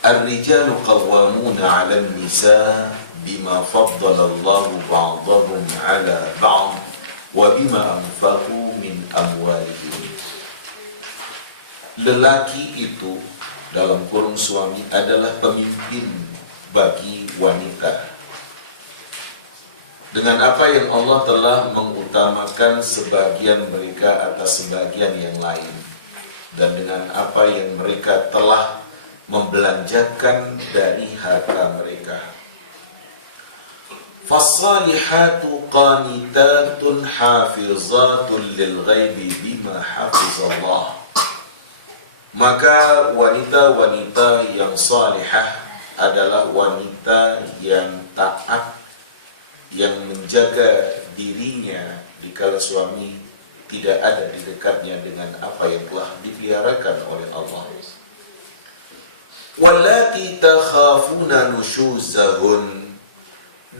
Ar-rijalu qawwamuna 'alan nisa bima faddala Allahu ba'dahum 'ala ba'd wa bima anfaqu min amwalihim. Lelaki itu dalam kurung suami adalah pemimpin bagi wanita dengan apa yang Allah telah mengutamakan sebagian mereka atas sebagian yang lain, dan dengan apa yang mereka telah membelanjakan dari harta mereka. Fassalihatu qanitatun hafizatun lil ghaibi bima hafizallah. Maka wanita-wanita yang salihah adalah wanita yang taat, yang menjaga dirinya dikala suami tidak ada di dekatnya dengan apa yang telah dipeliharakan oleh Allah. Wallati takhafuna nushuzahun,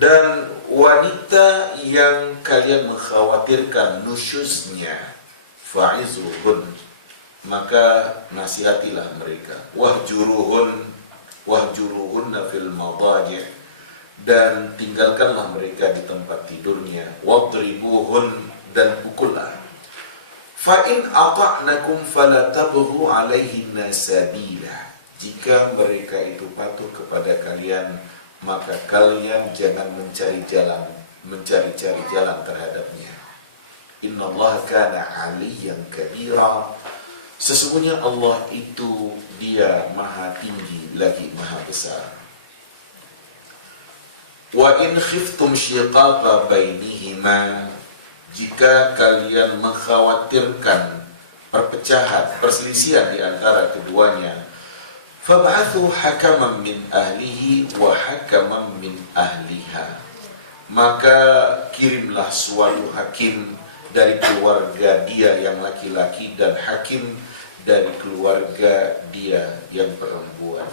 dan wanita yang kalian mengkhawatirkan nusyuznya, fa'izuhun, maka nasihatilah mereka. Wahjuruhunna fil madaji', dan tinggalkanlah mereka di tempat tidurnya. Wadribuhun, dan pukullah. Fa in ata'nakum fala tabghu 'alaihinna sabila. Jika mereka itu patuh kepada kalian, maka kalian jangan mencari cari jalan terhadapnya. Innallaha kana 'aliyyan kabira. Sesungguhnya Allah itu Dia maha tinggi lagi maha besar. Wa in khiftum shiqaqa bainihima, jika kalian mengkhawatirkan perselisihan di antara keduanya, fab'athu hakaman min ahlihi wa hakaman min ahliha, maka kirimlah suatu hakim dari keluarga dia yang laki-laki dan hakim dari keluarga dia yang perempuan.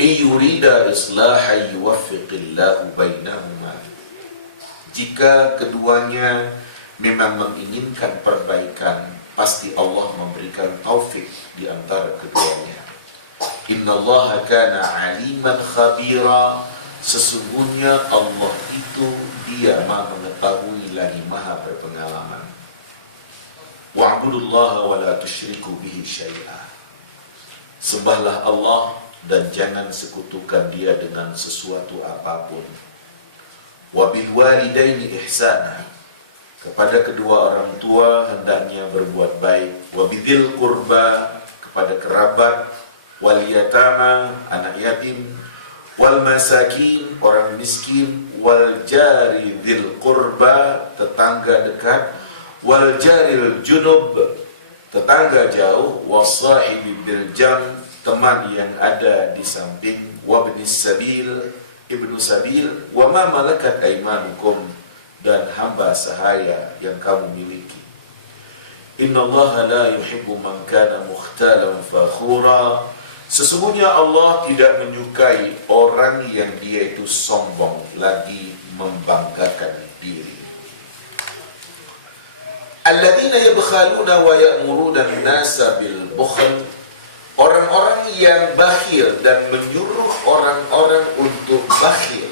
Iyurida islaha yuwaffiqillahu bainahuma, jika keduanya memang menginginkan perbaikan, pasti Allah memberikan taufik di antara keduanya. Innallaha kana 'aliman khabira. Sesungguhnya Allah itu Dia maha mengetahui lagi maha berpengalaman. Wa'budullaha wa la tusyriku bihi syai'a. Sembahlah Allah dan jangan sekutukan Dia dengan sesuatu apapun. Wa bil walidaini ihsana, kepada kedua orang tua hendaknya berbuat baik. Wa bidzil qurba, kepada kerabat. Wal yatama, anak yatim. Wal masakin, orang miskin. Wal jari dzil qurba, tetangga dekat. Wal jaril junub, tetangga jauh. Wasahibi bil jam, teman yang ada di samping. Wabnis sabil, ibnu sabil. Wa ma malakat aimanukum, dan hamba sahaya yang kamu miliki. Innallaha la yuhibbu man kana mukhtalan fakhura. Sesungguhnya Allah tidak menyukai orang yang dia itu sombong lagi membanggakan diri. Alladzina yabkhaluna wa ya'muruna an-nasa bil bukhl, orang-orang yang bakhil dan menyuruh orang-orang untuk bakhil.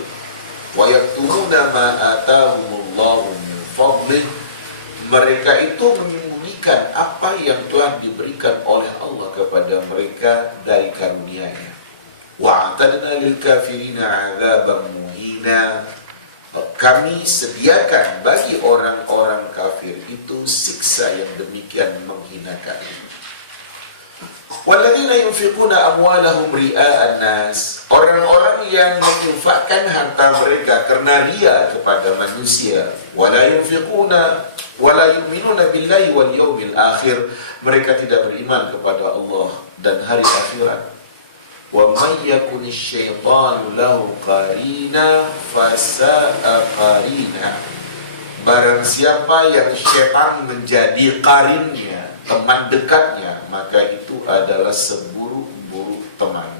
Wa yaktumuna ma atahumullahu min fadlih, mereka itu menyembunyikan apa yang telah diberikan oleh Allah kepada mereka dari karunia-Nya. Wa a'tadna lil kafirina 'adzaban muhina, kami sediakan bagi orang-orang kafir itu siksa yang demikian menghinakan. Walladzina yunfiquna amwalahum ria'an nas, orang-orang yang menginfakkan harta mereka karena ria kepada manusia. Wala yunfiquna wala yu'minuna billahi wal yawmil akhir, mereka tidak beriman kepada Allah dan hari akhirat. Wa may yakunish syaitanu lahu qarina fasa'a qarina, barang siapa yang syaitan menjadi qarinnya, teman dekatnya, maka itu adalah seburuk-buruk teman.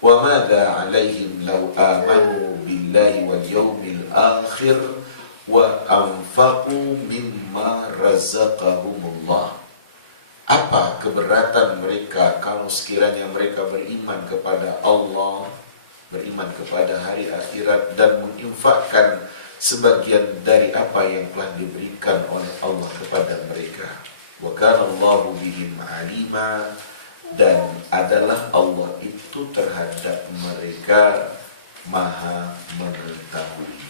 Wa madza 'alaihim law amanu billahi wal yawmil akhir wa anfaqu mimma razaqahumullah, Apa keberatan mereka kalau sekiranya mereka beriman kepada Allah, beriman kepada hari akhirat, dan menginfakkan sebagian dari apa yang telah diberikan oleh Allah kepada mereka. Wa kana Allahu bihim alima, dan adalah Allah itu terhadap mereka maha mengetahui.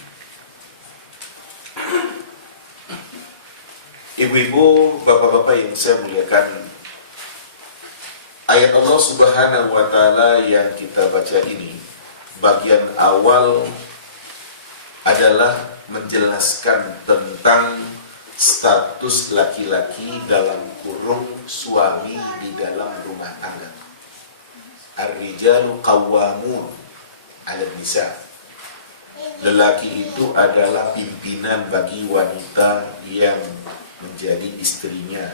Ibu-ibu, bapak-bapak yang saya muliakan, ayat Allah Subhanahu wa Ta'ala yang kita baca ini, bagian awal adalah menjelaskan tentang status laki-laki dalam kurung suami di dalam rumah tangga. Ar-rijalu qawwamun 'alan nisa. Lelaki itu adalah pimpinan bagi wanita yang menjadi istrinya.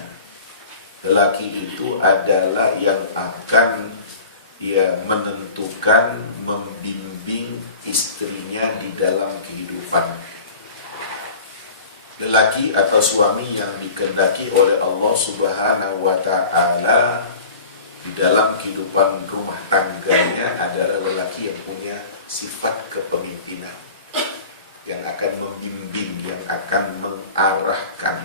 Lelaki itu adalah yang akan menentukan, membimbing istrinya di dalam kehidupan. Lelaki atau suami yang dikehendaki oleh Allah Subhanahu wa Ta'ala di dalam kehidupan rumah tangganya adalah lelaki yang punya sifat kepemimpinan, yang akan membimbing, yang akan mengarahkan.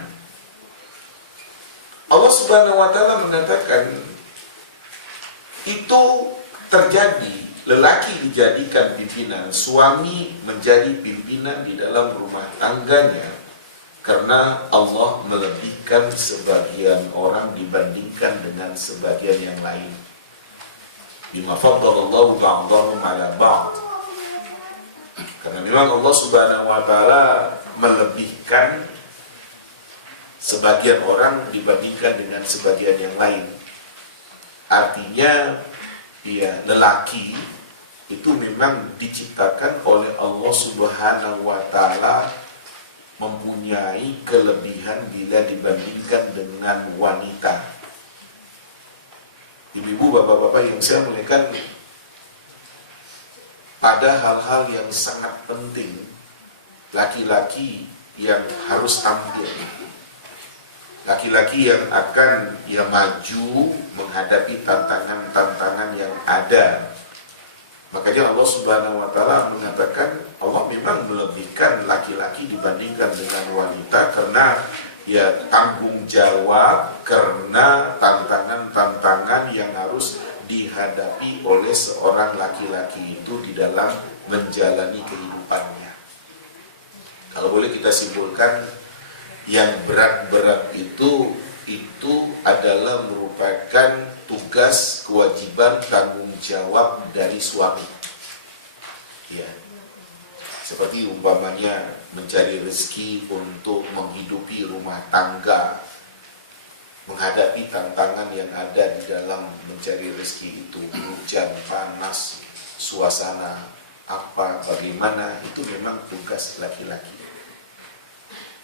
Allah Subhanahu wa Ta'ala mengatakan itu terjadi, lelaki dijadikan pimpinan, suami menjadi pimpinan di dalam rumah tangganya, karena Allah melebihkan sebagian orang dibandingkan dengan sebagian yang lain. Bima faddalallahu ba'dahum 'ala ba'd. Karena memang Allah Subhanahu wa Ta'ala melebihkan sebagian orang dibandingkan dengan sebagian yang lain. Artinya, lelaki itu memang diciptakan oleh Allah Subhanahu wa Ta'ala mempunyai kelebihan bila dibandingkan dengan wanita. Ibu-ibu, bapak-bapak yang saya muliakan, pada hal-hal yang sangat penting, laki-laki yang harus tampil, laki-laki yang akan maju menghadapi tantangan-tantangan yang ada. Makanya Allah Subhanahu wa Ta'ala mengatakan Allah memang melebihkan laki-laki dibandingkan dengan wanita karena tanggung jawab, karena tantangan-tantangan yang harus dihadapi oleh seorang laki-laki itu di dalam menjalani kehidupannya. Kalau boleh kita simpulkan, yang berat-berat itu adalah merupakan tugas, kewajiban, tanggung jawab dari suami. Seperti umpamanya mencari rezeki untuk menghidupi rumah tangga, menghadapi tantangan yang ada di dalam mencari rezeki itu, hujan, panas, suasana bagaimana, itu memang tugas laki-laki.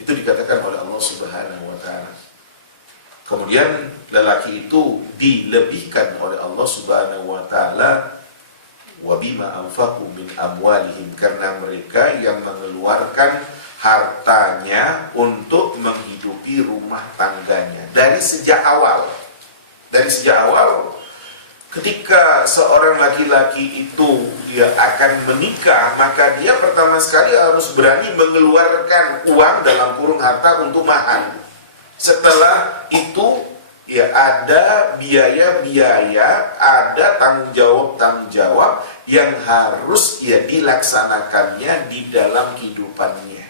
Itu dikatakan oleh Allah Subhanahu wa Ta'ala. Kemudian lelaki itu dilebihkan oleh Allah Subhanahu wa Ta'ala wa bima anfaqu min amwalihim, karena mereka yang mengeluarkan hartanya untuk menghidupi rumah tangganya dari sejak awal. Dari sejak awal, ketika seorang laki-laki itu dia akan menikah, maka dia pertama sekali harus berani mengeluarkan uang dalam kurung harta untuk mahar. Setelah itu ada biaya-biaya, ada tanggung jawab yang harus dilaksanakannya di dalam kehidupannya.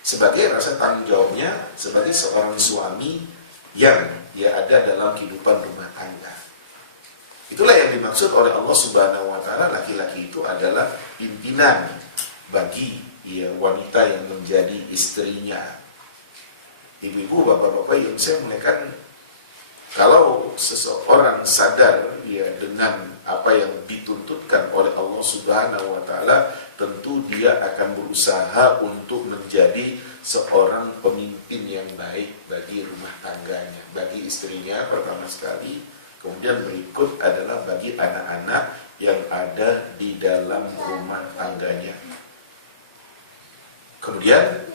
Sebagai rasa tanggung jawabnya sebagai seorang suami yang ada dalam kehidupan rumah tangga. Itulah yang dimaksud oleh Allah Subhanahu wa Ta'ala, laki-laki itu adalah pimpinan bagi wanita yang menjadi istrinya. Ibu-ibu, bapak-bapak yang saya muliakan, kalau seseorang sadar dengan apa yang dituntutkan oleh Allah Subhanahu wa Ta'ala, tentu dia akan berusaha untuk menjadi seorang pemimpin yang baik bagi rumah tangganya, bagi istrinya pertama sekali, kemudian berikut adalah bagi anak-anak yang ada di dalam rumah tangganya. Kemudian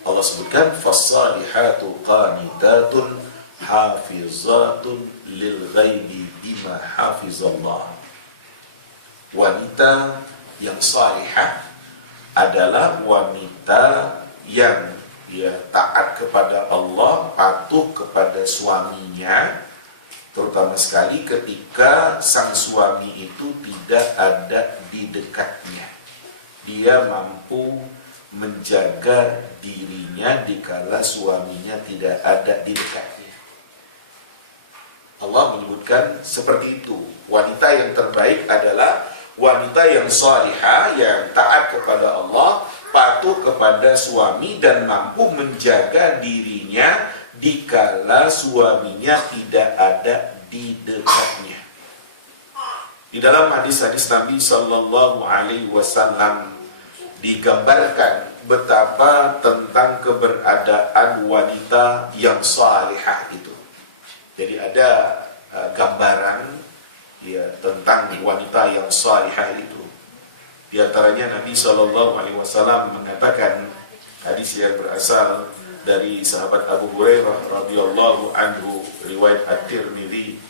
Allah sebutkan fasalihatu qanitatun hafizatun lil ghaibi bima hafizallah. Wanita yang salihah adalah wanita yang taat kepada Allah, patuh kepada suaminya, terutama sekali ketika sang suami itu tidak ada di dekatnya. Dia mampu menjaga dirinya dikala suaminya tidak ada di dekatnya. Allah menyebutkan seperti itu. Wanita yang terbaik adalah wanita yang salihah, yang taat kepada Allah, patuh kepada suami, dan mampu menjaga dirinya dikala suaminya tidak ada di dekatnya. Di dalam hadis-hadis Nabi Sallallahu Alaihi Wasallam digambarkan betapa tentang keberadaan wanita yang salihah itu. Jadi ada gambaran tentang wanita yang salihah itu. Di antaranya Nabi SAW mengatakan, hadis yang berasal dari sahabat Abu Hurairah radhiyallahu anhu, riwayat At-Tirmidzi.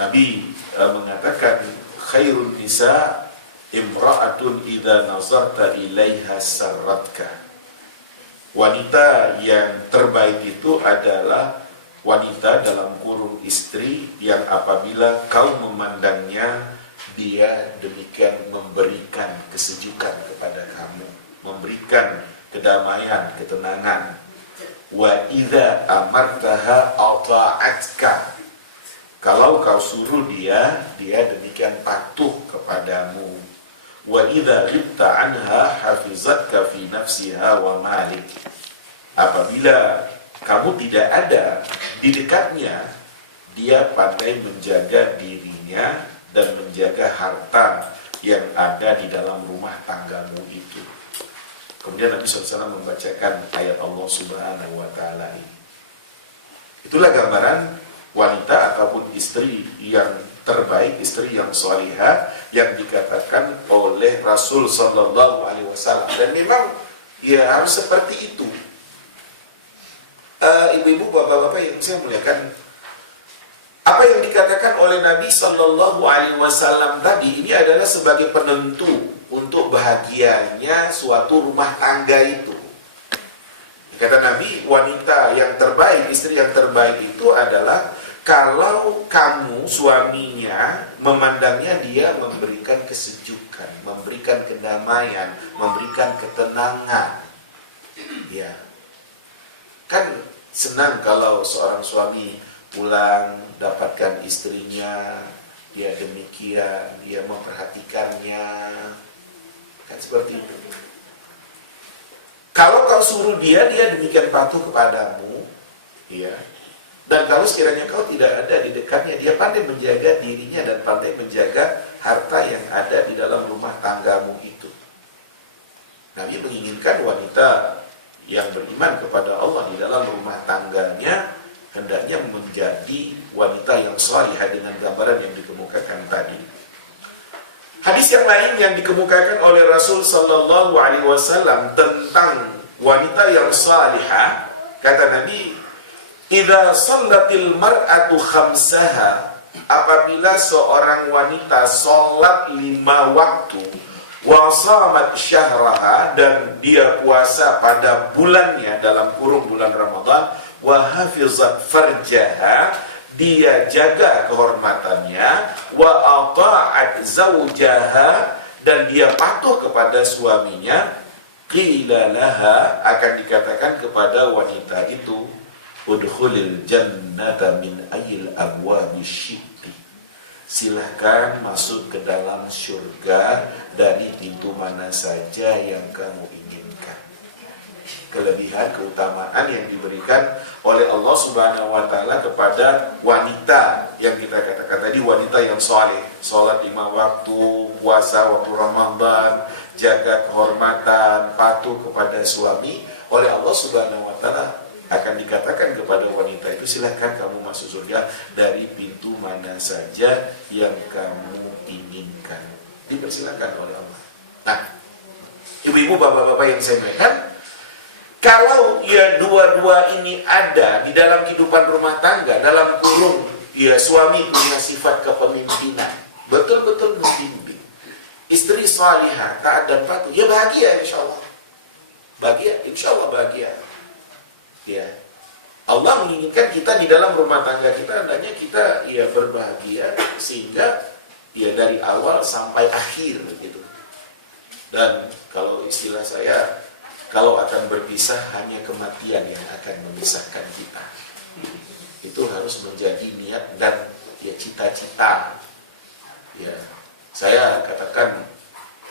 Nabi mengatakan, khairun nisa imra'atun idza nazarta ilaiha sarratka. Wanita yang terbaik itu adalah wanita dalam kurung istri yang apabila kau memandangnya, dia demikian memberikan kesejukan kepada kamu, memberikan kedamaian, ketenangan. Wa idza amartaha ata'atka. Kalau kau suruh dia demikian patuh kepadamu. Wa idza ghibta anha hafizatka fi nafsiha wa malik. Apabila kamu tidak ada di dekatnya, dia pandai menjaga dirinya dan menjaga harta yang ada di dalam rumah tanggamu itu. Kemudian Nabi SAW membacakan ayat Allah Subhanahu wa Ta'ala ini. Itulah gambaran wanita ataupun istri yang terbaik, istri yang salihah yang dikatakan oleh Rasul Sallallahu Alaihi Wasallam. Dan memang harus seperti itu. Ibu-ibu, bapak-bapak yang saya muliakan, apa yang dikatakan oleh Nabi Sallallahu Alaihi Wasallam tadi ini adalah sebagai penentu untuk bahagianya suatu rumah tangga itu. Kata Nabi, wanita yang terbaik, istri yang terbaik itu adalah kalau kamu suaminya memandangnya dia memberikan kesejukan, memberikan kedamaian, memberikan ketenangan. Ya, kan senang kalau seorang suami pulang dapatkan istrinya, dia demikian, dia memperhatikannya, kan seperti itu. Kalau kau suruh dia demikian patuh kepadamu, ya. Dan kalau sekiranya kau tidak ada di dekatnya, dia pandai menjaga dirinya dan pandai menjaga harta yang ada di dalam rumah tanggamu itu. Nabi menginginkan wanita yang beriman kepada Allah di dalam rumah tangganya hendaknya menjadi wanita yang salihah dengan gambaran yang dikemukakan tadi. Hadis yang lain yang dikemukakan oleh Rasul Sallallahu Alaihi Wasallam tentang wanita yang salihah, kata Nabi, idza shallatil mar'atu khamsaha, apabila seorang wanita salat 5 waktu, wa shamat syahraha, dan dia puasa pada bulannya dalam kurung bulan Ramadan, wa hafizat farjaha, dia jaga kehormatannya, wa ata'at zawjaha, dan dia patuh kepada suaminya, qila laha, akan dikatakan kepada wanita itu, udkhulil jannata min ayil abwabi syi'ti, silahkan masuk ke dalam surga dari pintu mana saja yang kamu inginkan. Kelebihan, keutamaan yang diberikan oleh Allah Subhanahu wa Ta'ala kepada wanita yang kita katakan tadi, wanita yang saleh, salat 5 waktu, puasa waktu Ramadan, jaga kehormatan, patuh kepada suami. Oleh Allah Subhanahu wa Ta'ala akan dikatakan kepada wanita itu, silahkan kamu masuk surga dari pintu mana saja yang kamu inginkan. Dipersilakan oleh Allah. Nah, ibu-ibu, bapak-bapak yang saya muliakan, Kalau ya dua-dua ini ada di dalam kehidupan rumah tangga, dalam kurung ya suami punya sifat kepemimpinan, betul-betul membimbing, istri salihah, taat dan patuh, ya bahagia insya Allah. Bahagia, insya Allah bahagia. Ya, Allah menginginkan kita di dalam rumah tangga kita hendaknya kita ya berbahagia sehingga ya dari awal sampai akhir gitu. Dan kalau istilah saya, kalau akan berpisah hanya kematian yang akan memisahkan kita. Itu harus menjadi niat dan ya cita-cita. Ya, saya katakan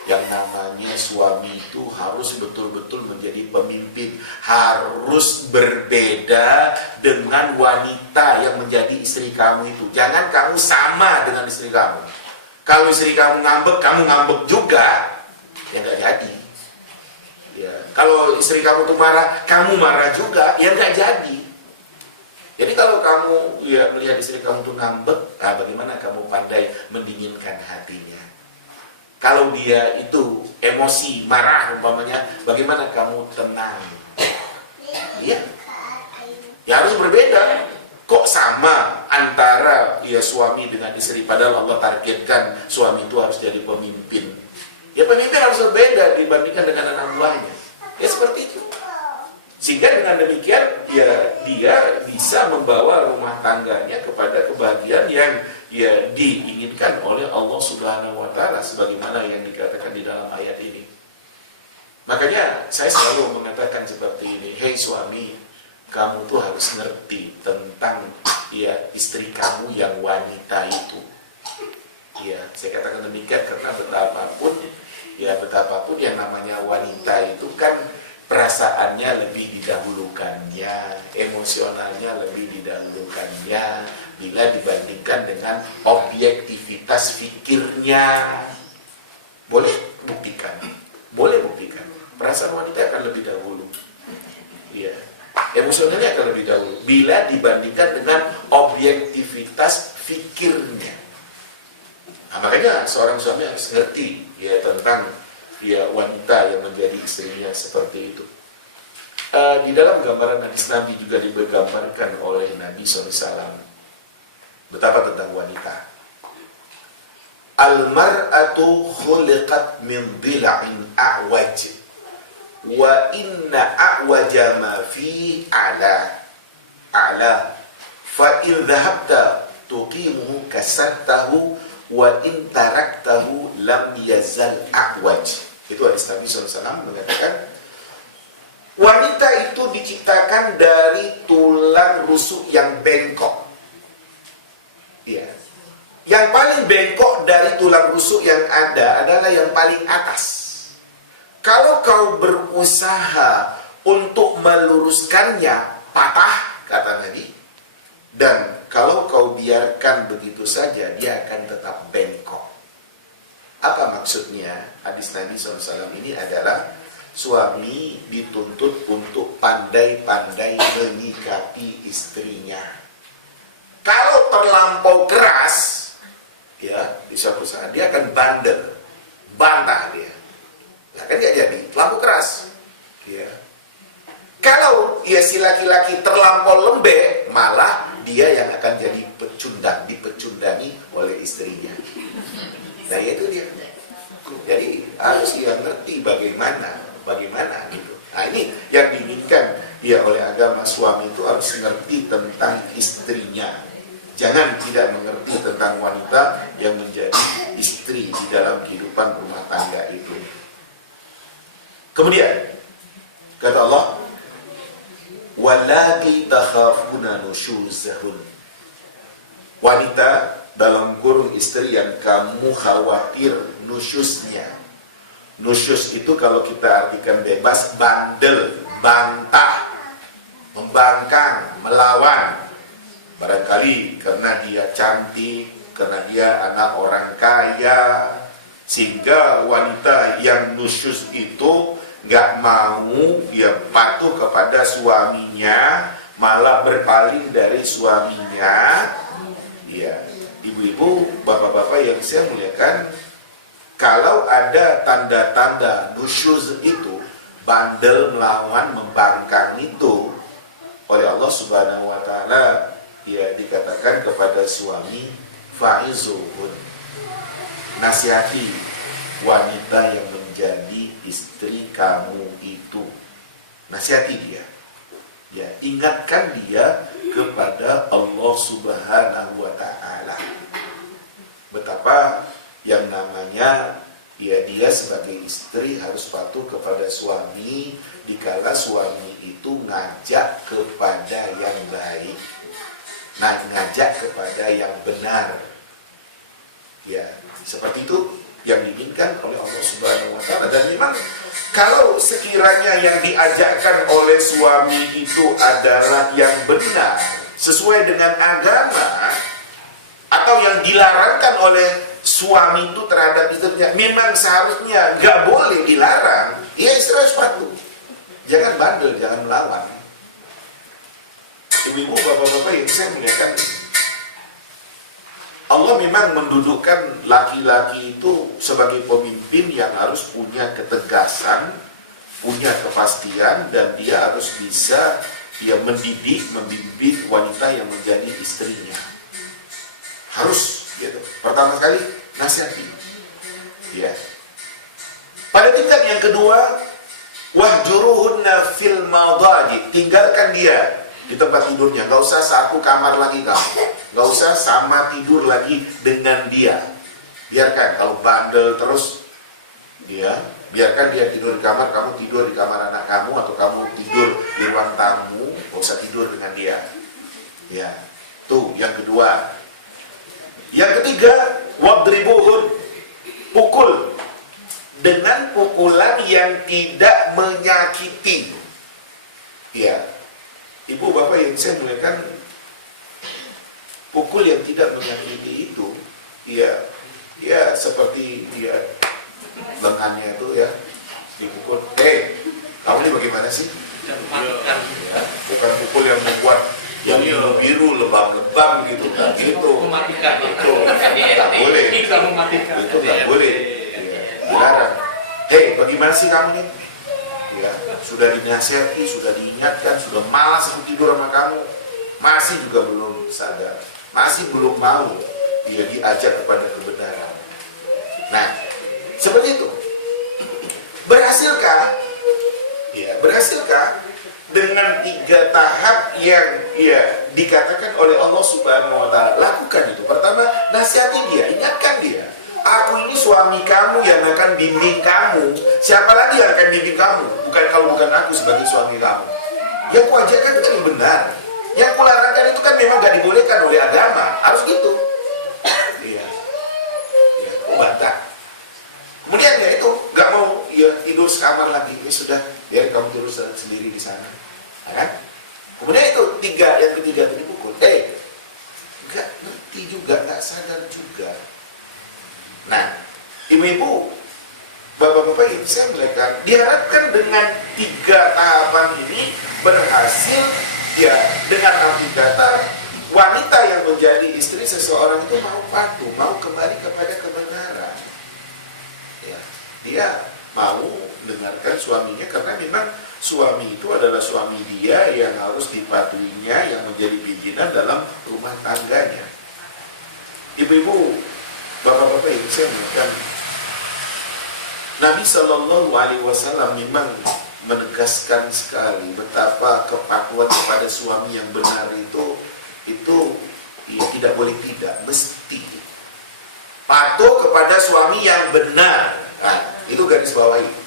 yang namanya suami itu harus betul-betul menjadi pemimpin, harus berbeda dengan wanita yang menjadi istri kamu itu. Jangan kamu sama dengan istri kamu. Kalau istri kamu ngambek juga, ya nggak jadi. Ya, kalau istri kamu tuh marah, kamu marah juga, ya nggak jadi. Jadi kalau kamu ya melihat istri kamu tuh ngambek, nah bagaimana kamu pandai mendinginkan hatinya? Kalau dia itu emosi, marah umpamanya, bagaimana kamu tenang? Iya, ya harus berbeda. Kok sama antara ya suami dengan istri, padahal Allah targetkan suami itu harus jadi pemimpin. Ya pemimpin harus berbeda dibandingkan dengan anak buahnya. Ya seperti itu. Sehingga dengan demikian ya dia bisa membawa rumah tangganya kepada kebahagiaan yang ya diinginkan oleh Allah Subhanahu wa taala sebagaimana yang dikatakan di dalam ayat ini. Makanya saya selalu mengatakan seperti ini, "Hei suami, kamu tuh harus ngerti tentang ya istri kamu yang wanita itu." Ya, saya katakan demikian karena betapapun yang namanya wanita itu kan perasaannya lebih didahulukannya, emosionalnya lebih didahulukannya bila dibandingkan dengan objektivitas fikirnya. Boleh buktikan, perasaan wanita akan lebih dahulu. Ya, emosionalnya akan lebih dahulu bila dibandingkan dengan objektivitas fikirnya. Nah, makanya seorang suami harus ngerti ya tentang ya wanita yang menjadi istrinya seperti itu. Di dalam gambaran hadis Nabi juga digambarkan oleh Nabi SAW betapa tentang wanita. Al-mar'atu khuliqat min dhila'in a'waj wa inna a'waja ma fi a'la fa in dhahabta tuqimuhu kasartahu wa in taraktahu lam yazal a'waj. Itu hadis Nabi SAW mengatakan wanita itu diciptakan dari tulang rusuk yang bengkok. Ya. Yang paling bengkok dari tulang rusuk yang ada adalah yang paling atas. Kalau kau berusaha untuk meluruskannya, patah, kata Nabi. Dan kalau kau biarkan begitu saja, dia akan tetap bengkok. Apa maksudnya? Hadis Nabi SAW ini adalah suami dituntut untuk pandai-pandai menyikapi istrinya. Kalau terlampau keras, ya di suatu saat dia akan bandel, bantah dia. Ya kan gak jadi, terlampau keras. Ya. Kalau ya si laki-laki terlampau lembek, malah dia yang akan jadi pecundang, dipecundangi oleh istrinya. Nah itu dia. Jadi harus dia ngerti bagaimana gitu. Nah ini yang diinginkan ya oleh agama, suami itu harus ngerti tentang istrinya. Jangan tidak mengerti tentang wanita yang menjadi istri di dalam kehidupan rumah tangga itu. Kemudian kata Allah, "Wallati takhafuna nusyuzahun." Wanita dalam kurung istri yang kamu khawatir nusyusnya. Nusyus itu kalau kita artikan bebas, bandel, bantah, membangkang, melawan. Barangkali karena dia cantik, karena dia anak orang kaya, sehingga wanita yang nusyus itu gak mau dia patuh kepada suaminya, malah berpaling dari suaminya. Ya, ibu-ibu, bapak-bapak yang saya muliakan, kalau ada tanda-tanda nusyuz itu, bandel, melawan, membangkang itu oleh Allah Subhanahu wa taala, ya dikatakan kepada suami, fa'izuhun, nasihati wanita yang menjadi istri kamu itu, nasihati dia, ya ingatkan dia kepada Allah Subhanahu wa taala. Betapa yang namanya dia sebagai istri harus patuh kepada suami dikala suami itu ngajak kepada yang baik, ngajak kepada yang benar. Ya, seperti itu yang diinginkan oleh Allah Subhanahu wa taala. Dan memang kalau sekiranya yang diajarkan oleh suami itu adalah yang benar, sesuai dengan agama, atau yang dilarangkan oleh suami itu terhadap istrinya, memang seharusnya gak boleh dilarang, ya istri harus patuh. Jangan bandel, jangan melawan. Ibu-ibu, bapak-bapak yang saya muliakan, Allah memang mendudukkan laki-laki itu sebagai pemimpin yang harus punya ketegasan, punya kepastian, dan dia harus bisa mendidik, membimbing wanita yang menjadi istrinya. Harus gitu. Pertama sekali nasihati. Ya. Pada tingkat yang kedua, wahjuruhunna fil madaji, tinggalkan dia di tempat tidurnya. Gak usah satu kamar lagi kamu, gak usah sama tidur lagi dengan dia. Biarkan, kalau bandel terus dia, biarkan dia tidur di kamar, kamu tidur di kamar anak kamu, atau kamu tidur di ruang tamu, gak usah tidur dengan dia. Ya, tuh yang kedua. Yang ketiga, wadribuhun, pukul dengan pukulan yang tidak menyakiti. Ya, ibu bapak yang saya muliakan, pukul yang tidak menyakiti itu, ya seperti dia lengannya itu ya dipukul. Kamu ini bagaimana sih? Ya, bukan pukul yang membuat yang biru lebam-lebam gitu, kan gitu. Mematikan itu tak boleh. Itu tak boleh. Dilarang. Bagaimana sih kamu nih? Ya, sudah dinasihati, sudah diingatkan, sudah malas aku tidur sama kamu, masih juga belum sadar, masih belum mau dia diajak kepada kebenaran. Nah, seperti itu. Berhasilkah? Ya, berhasilkah? Dengan 3 tahap yang dikatakan oleh Allah Subhanahu wa taala, lakukan itu. Pertama, nasihati dia, ingatkan dia. Aku ini suami kamu yang akan bimbing kamu. Siapa lagi yang akan bimbing kamu? Kalau bukan aku sebagai suami kamu. Yang kuajarkan itu kan yang benar. Yang kularangkan itu kan memang gak dibolehkan oleh agama. Harus gitu. Iya. Kau bantah. Kemudian ya itu gak mau tidur sekamar lagi. Ya sudah, biar kamu tidur sendiri di sana. Kan? Kemudian itu yang ketiga tadi pukul. Gak ngerti juga, gak sadar juga. Nah, ibu-ibu, bapak-bapak yang saya melihat, diharapkan dengan 3 tahapan ini berhasil, ya dengan arti kata wanita yang menjadi istri seseorang itu mau patuh, mau kembali kepada kebenaran. Ya, dia mau dengarkan suaminya karena memang suami itu adalah suami dia yang harus dipatuhinya, yang menjadi pimpinan dalam rumah tangganya. Ibu-ibu, bapak-bapak yang saya muliakan, Nabi Shallallahu Alaihi Wasallam memang menegaskan sekali betapa kepatuhan kepada suami yang benar itu ya tidak boleh tidak, mesti patuh kepada suami yang benar. Nah, itu garis bawahi.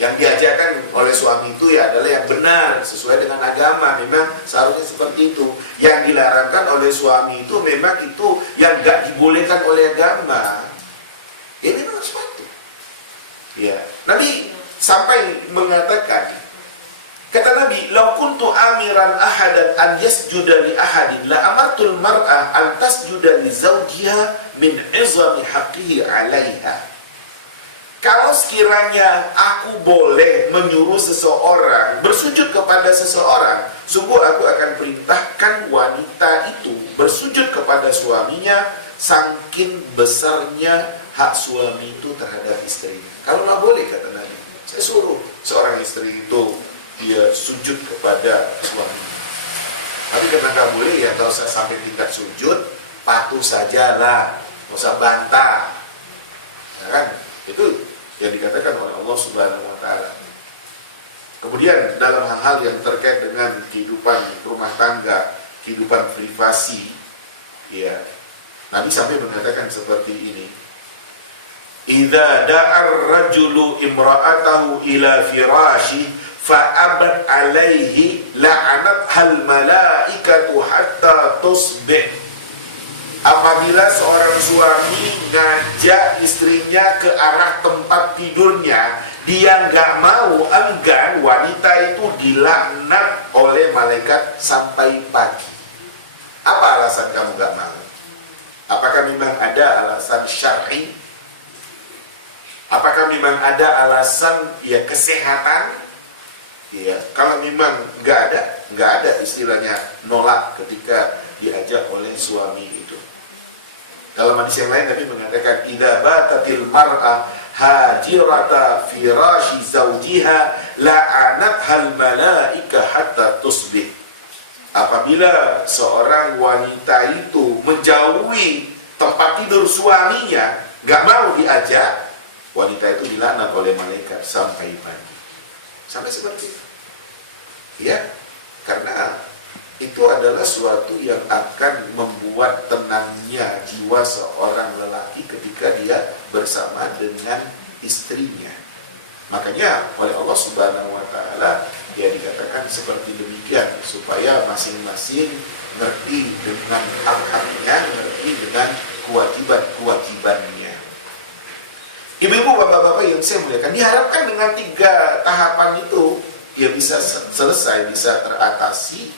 Yang diajarkan oleh suami itu ya adalah yang benar, sesuai dengan agama. Memang seharusnya seperti itu. Yang dilarangkan oleh suami itu memang itu yang gak dibolehkan oleh agama. Ini memang sesuatu. Ya, Nabi sampai mengatakan, kata Nabi, "Lau kuntu amiran ahadan an yasjuda li ahadin la amartul mar'ah an tasjuda li zawjiha min 'izami haqqihi 'alaiha." Kalau sekiranya aku boleh menyuruh seseorang bersujud kepada seseorang, sungguh aku akan perintahkan wanita itu bersujud kepada suaminya, saking besarnya hak suami itu terhadap istrinya. Kalau nggak boleh, kata Nabi Saya suruh seorang istri itu dia sujud kepada suami. Tapi karena nggak boleh ya, kalau saya sampai tingkat sujud, patuh sajalah, nggak usah bantah. Ya kan? Itu yang dikatakan oleh Allah Subhanahu wa Ta'ala. Kemudian dalam hal-hal yang terkait dengan kehidupan rumah tangga, kehidupan privasi, ya, Nabi sampai mengatakan seperti ini. Idza da'ar rajulu imra'atahu ila firashi fa'abat alaihi la'anat hal malaikatu hatta tusbih. Apabila seorang suami ngajak istrinya ke arah tempat tidurnya, dia nggak mau, enggan, wanita itu dilaknat oleh malaikat sampai pagi. Apa alasan kamu nggak mau? Apakah memang ada alasan syar'i? Apakah memang ada alasan ya kesehatan? Ya, kalau memang nggak ada istilahnya nolak ketika diajak oleh suami itu. Dalam hadis yang lain Nabi mengatakan, idza batatil mar'a hajirata firashi zawjiha la'anathal malaika hatta tusbih. Apabila seorang wanita itu menjauhi tempat tidur suaminya, nggak mau diajak, wanita itu dilaknat oleh malaikat sampai pagi. Sampai seperti itu. Ya, karena itu adalah suatu yang akan membuat tenangnya jiwa seorang lelaki ketika dia bersama dengan istrinya. Makanya oleh Allah Subhanahu wa Ta'ala dia dikatakan seperti demikian, supaya masing-masing ngerti dengan hak-haknya, ngerti dengan kewajiban-kewajibannya. Ibu-ibu, bapak-bapak yang saya muliakan, diharapkan dengan 3 tahapan itu dia bisa selesai, bisa teratasi,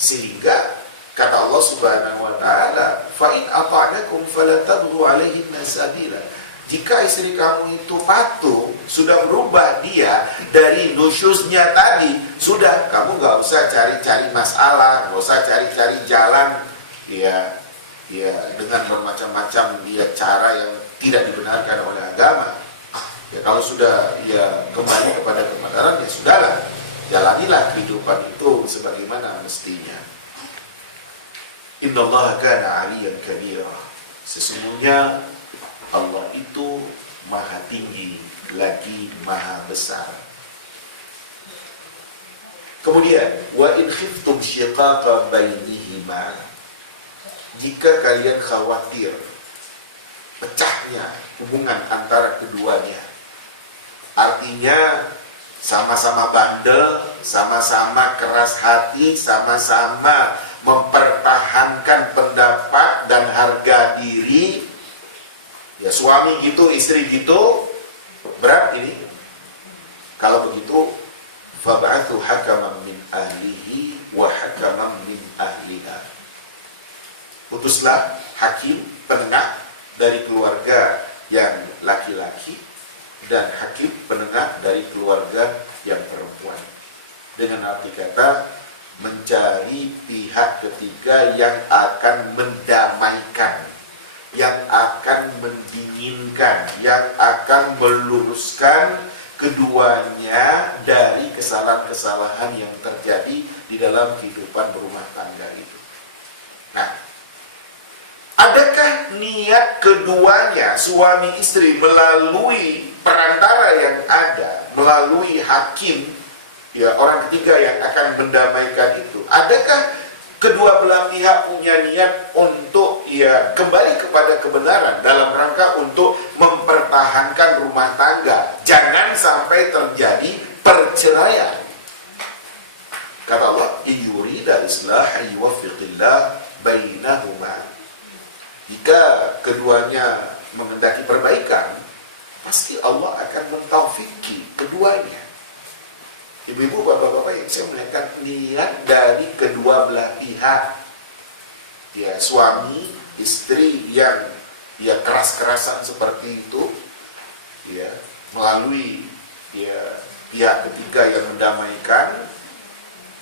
sehingga kata Allah Subhanahu wa Ta'ala, fa in ata'nakum fala tabghu 'alaihinna sabila. Jika istri kamu itu patuh, sudah berubah dia dari nusyuznya tadi, sudah, kamu nggak usah cari-cari masalah, nggak usah cari-cari jalan, ya dengan bermacam-macam cara yang tidak dibenarkan oleh agama. Ya kalau sudah ya kembali kepada kebenaran, ya sudahlah, jalanilah kehidupan itu sebagaimana mestinya. Innallaha kana 'aliyan kabira. Sesungguhnya Allah itu maha tinggi lagi maha besar. Kemudian wa in khiftum syiqaqa bainihima, jika kalian khawatir pecahnya hubungan antara keduanya, artinya sama-sama bandel, sama-sama keras hati, sama-sama mempertahankan pendapat dan harga diri, ya suami gitu, istri gitu, berat ini. Kalau begitu, fab'athu hakaman min ahlihi wa hakaman min ahliha. Putuslah hakim penengah dari keluarga yang laki-laki dan hakim penengah dari keluarga yang perempuan. Dengan arti kata, mencari pihak ketiga yang akan mendamaikan, yang akan mendinginkan, yang akan meluruskan keduanya dari kesalahan-kesalahan yang terjadi di dalam kehidupan berumah tangga itu. Nah, adakah niat keduanya, suami istri, melalui perantara yang ada, melalui hakim, ya orang ketiga yang akan mendamaikan itu, adakah kedua belah pihak punya niat untuk ya kembali kepada kebenaran dalam rangka untuk mempertahankan rumah tangga, jangan sampai terjadi perceraian? Kata Allah, yurida islah yuwaffiqillah bainahuma. Jika keduanya menghendaki perbaikan, pasti Allah akan mentaufiki keduanya. Ibu-ibu, bapak-bapak yang saya muliakan, niat dari kedua belah pihak, ya suami, istri yang ya keras-kerasan seperti itu, ya melalui ya pihak ketiga yang mendamaikan,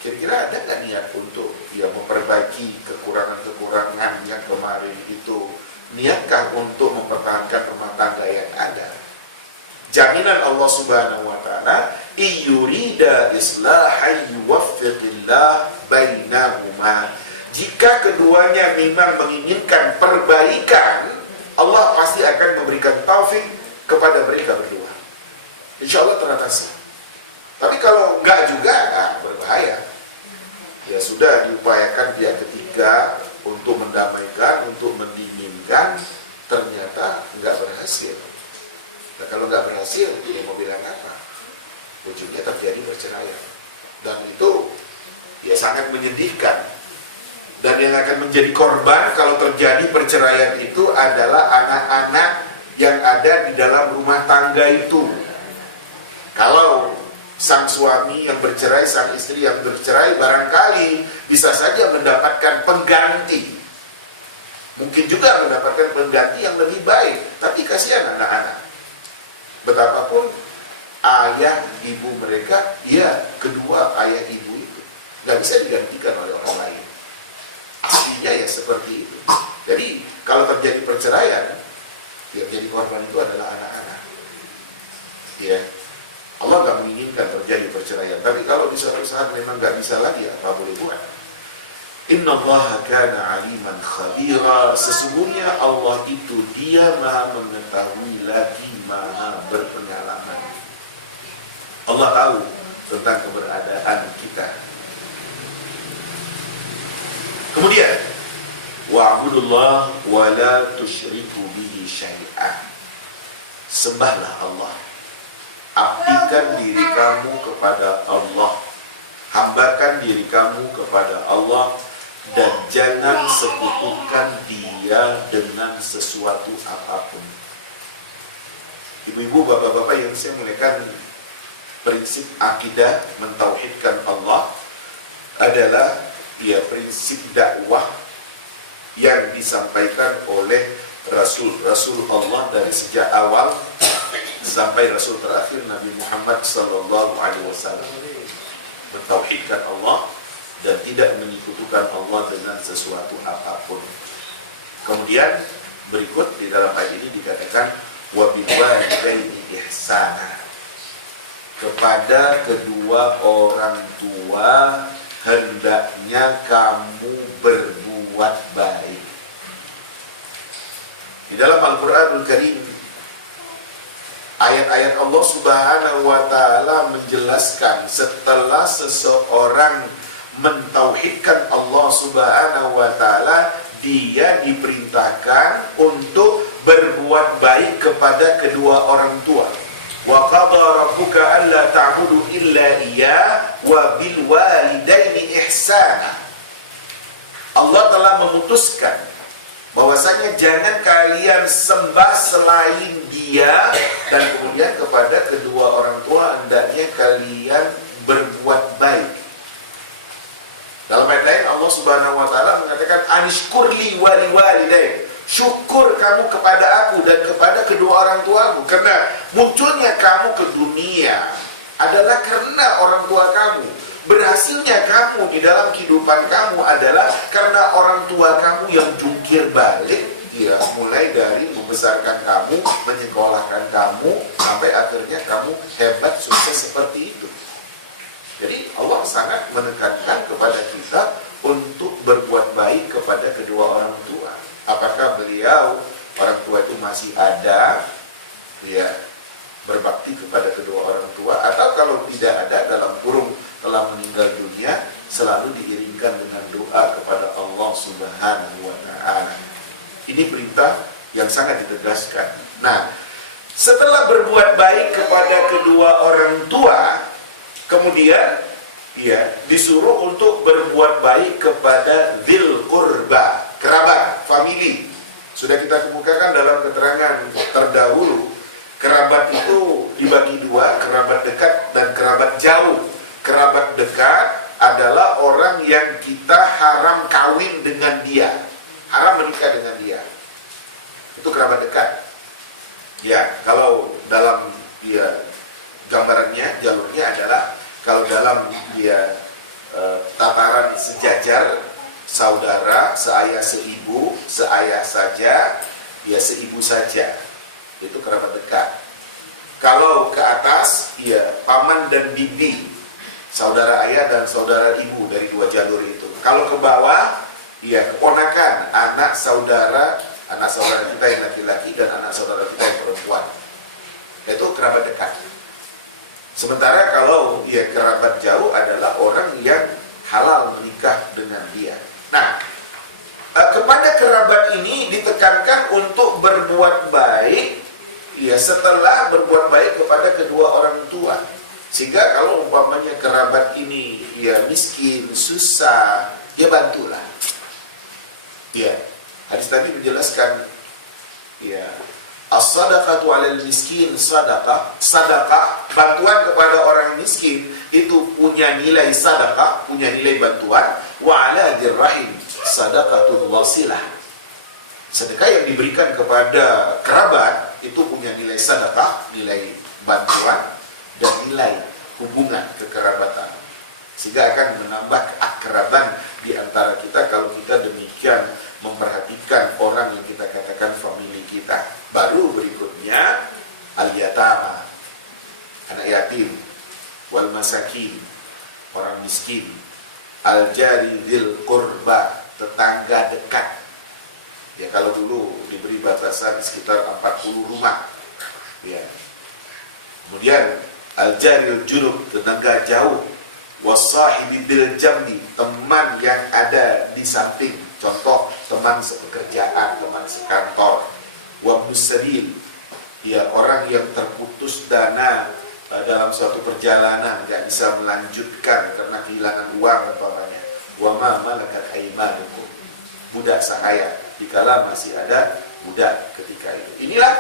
kira-kira ada nggak niat untuk ya memperbaiki kekurangan-kekurangan yang kemarin itu? Niatkah untuk mempertahankan rumah tangga yang ada? Jaminan Allah Subhanahu wa taala, "Iyurida islahan yuwaffiqillah bainahuma." Jika keduanya memang menginginkan perbaikan, Allah pasti akan memberikan taufik kepada mereka berdua. Insya Allah teratasi. Tapi kalau enggak juga, berbahaya. Ya sudah diupayakan pihak ketiga untuk mendamaikan, untuk mendinginkan, ternyata enggak berhasil. Nah, kalau enggak berhasil, dia mau bilang apa? Ujungnya terjadi perceraian. Dan itu ya sangat menyedihkan. Dan yang akan menjadi korban kalau terjadi perceraian itu adalah anak-anak yang ada di dalam rumah tangga itu. Kalau sang suami yang bercerai, sang istri yang bercerai, barangkali bisa saja mendapatkan pengganti. Mungkin juga mendapatkan pengganti yang lebih baik. Tapi kasihan anak-anak. Betapapun ayah ibu mereka, ya kedua ayah ibu itu nggak bisa digantikan oleh orang lain. Aslinya ya seperti itu. Jadi kalau terjadi perceraian, yang jadi korban itu adalah anak-anak. Ya, Allah nggak menginginkan terjadi perceraian. Tapi kalau di suatu saat memang nggak bisa lagi, apa boleh buat? Innallaha kana aliman khabira. Sesungguhnya Allah itu dia maha mengetahui lagi maha berpengalaman. Allah tahu tentang keberadaan kita. Kemudian, wa'budullah wa la tusyriku bihi syai'an. Sembahlah Allah. Abdikan diri kamu kepada Allah. Hambakan diri kamu kepada Allah. Dan jangan sekutukan dia dengan sesuatu apapun. Ibu-ibu, bapak-bapak yang saya muliakan, prinsip akidah mentauhidkan Allah adalah prinsip dakwah yang disampaikan oleh Rasul Allah dari sejak awal sampai Rasul terakhir Nabi Muhammad sallallahu alaihi wasallam. Mentauhidkan Allah dan tidak menyekutukan Allah dengan sesuatu apapun. Kemudian berikut di dalam ayat ini dikatakan wa bil walidaini ihsana. Kepada kedua orang tua hendaknya kamu berbuat baik. Di dalam Al-Quranul Karim, ayat-ayat Allah Subhanahu wa ta'ala menjelaskan setelah seseorang mentauhidkan Allah Subhanahu wa ta'ala, dia diperintahkan untuk berbuat baik kepada kedua orang tua. Wa qadha rabbuka alla ta'budu illa iyyah wa bil walidaini ihsana. Allah telah memutuskan bahwasanya jangan kalian sembah selain Dia, dan kemudian kepada kedua orang tua hendaknya kalian berbuat baik. Dalam ayat lain Allah Subhanahu wa taala mengatakan anishkurli wa liwalidaik. Syukur kamu kepada aku dan kepada kedua orang tuamu. Karena munculnya kamu ke dunia adalah karena orang tua kamu. Berhasilnya kamu di dalam kehidupan kamu adalah karena orang tua kamu yang jungkir balik. Ya, mulai dari membesarkan kamu, menyekolahkan kamu, sampai akhirnya kamu hebat, sukses seperti itu. Jadi Allah sangat menekankan kepada kita untuk berbuat baik kepada kedua orang tua. Apakah beliau, orang tua itu masih ada, ya, berbakti kepada kedua orang tua, atau kalau tidak ada, dalam kurung telah meninggal dunia, selalu diiringkan dengan doa kepada Allah Subhanahu wa ta'ala. Ini perintah yang sangat ditegaskan. Nah, setelah berbuat baik kepada kedua orang tua, kemudian ya disuruh untuk berbuat baik kepada dzil qurba, kerabat, famili. Sudah kita kemukakan dalam keterangan terdahulu, kerabat itu dibagi dua, kerabat dekat dan kerabat jauh. Kerabat dekat adalah orang yang kita haram kawin dengan dia, haram menikah dengan dia. Itu kerabat dekat. Ya, kalau dalam gambarannya, jalurnya adalah, kalau dalam tataran sejajar, saudara, seayah seibu, seayah saja, ya seibu saja. Itu kerabat dekat. Kalau ke atas, ya paman dan bibi, saudara ayah dan saudara ibu dari dua jalur itu. Kalau ke bawah, ya keponakan, anak saudara kita yang laki-laki dan anak saudara kita yang perempuan. Itu kerabat dekat. Sementara kalau ya kerabat jauh adalah orang yang halal menikah dengan dia. Nah, kepada kerabat ini ditekankan untuk berbuat baik, ya setelah berbuat baik kepada kedua orang tua. Sehingga kalau umpamanya kerabat ini ya miskin, susah, ya bantulah. Ya, hadis tadi menjelaskan, ya as-sadaqatu 'alal miskin sadaqah, sedekah bantuan kepada orang miskin itu punya nilai sedekah, punya nilai bantuan, wa 'ala dirrahim sadaqatul wasilah. Sedekah yang diberikan kepada kerabat itu punya nilai sedekah, nilai bantuan dan nilai hubungan kekerabatan. Sehingga akan menambah keakraban di antara kita kalau kita demikian memperhatikan orang yang kita katakan famili kita. Baru berikutnya al-yatama, anak yatim, wal masakin, orang miskin, al-jari dzil qurba, tetangga dekat. Ya kalau dulu diberi batasan sekitar 40 rumah. Ya. Kemudian al-jaril junub, tetangga jauh, wasahibi bil jambi, teman yang ada di samping. Contoh teman sepekerjaan, teman sekantor. Wabnus sabil, ya orang yang terputus dana dalam suatu perjalanan, nggak bisa melanjutkan karena kehilangan uang umpamanya. Wa ma malakat aymanukum, budak sahaya, dikala masih ada budak ketika itu. Inilah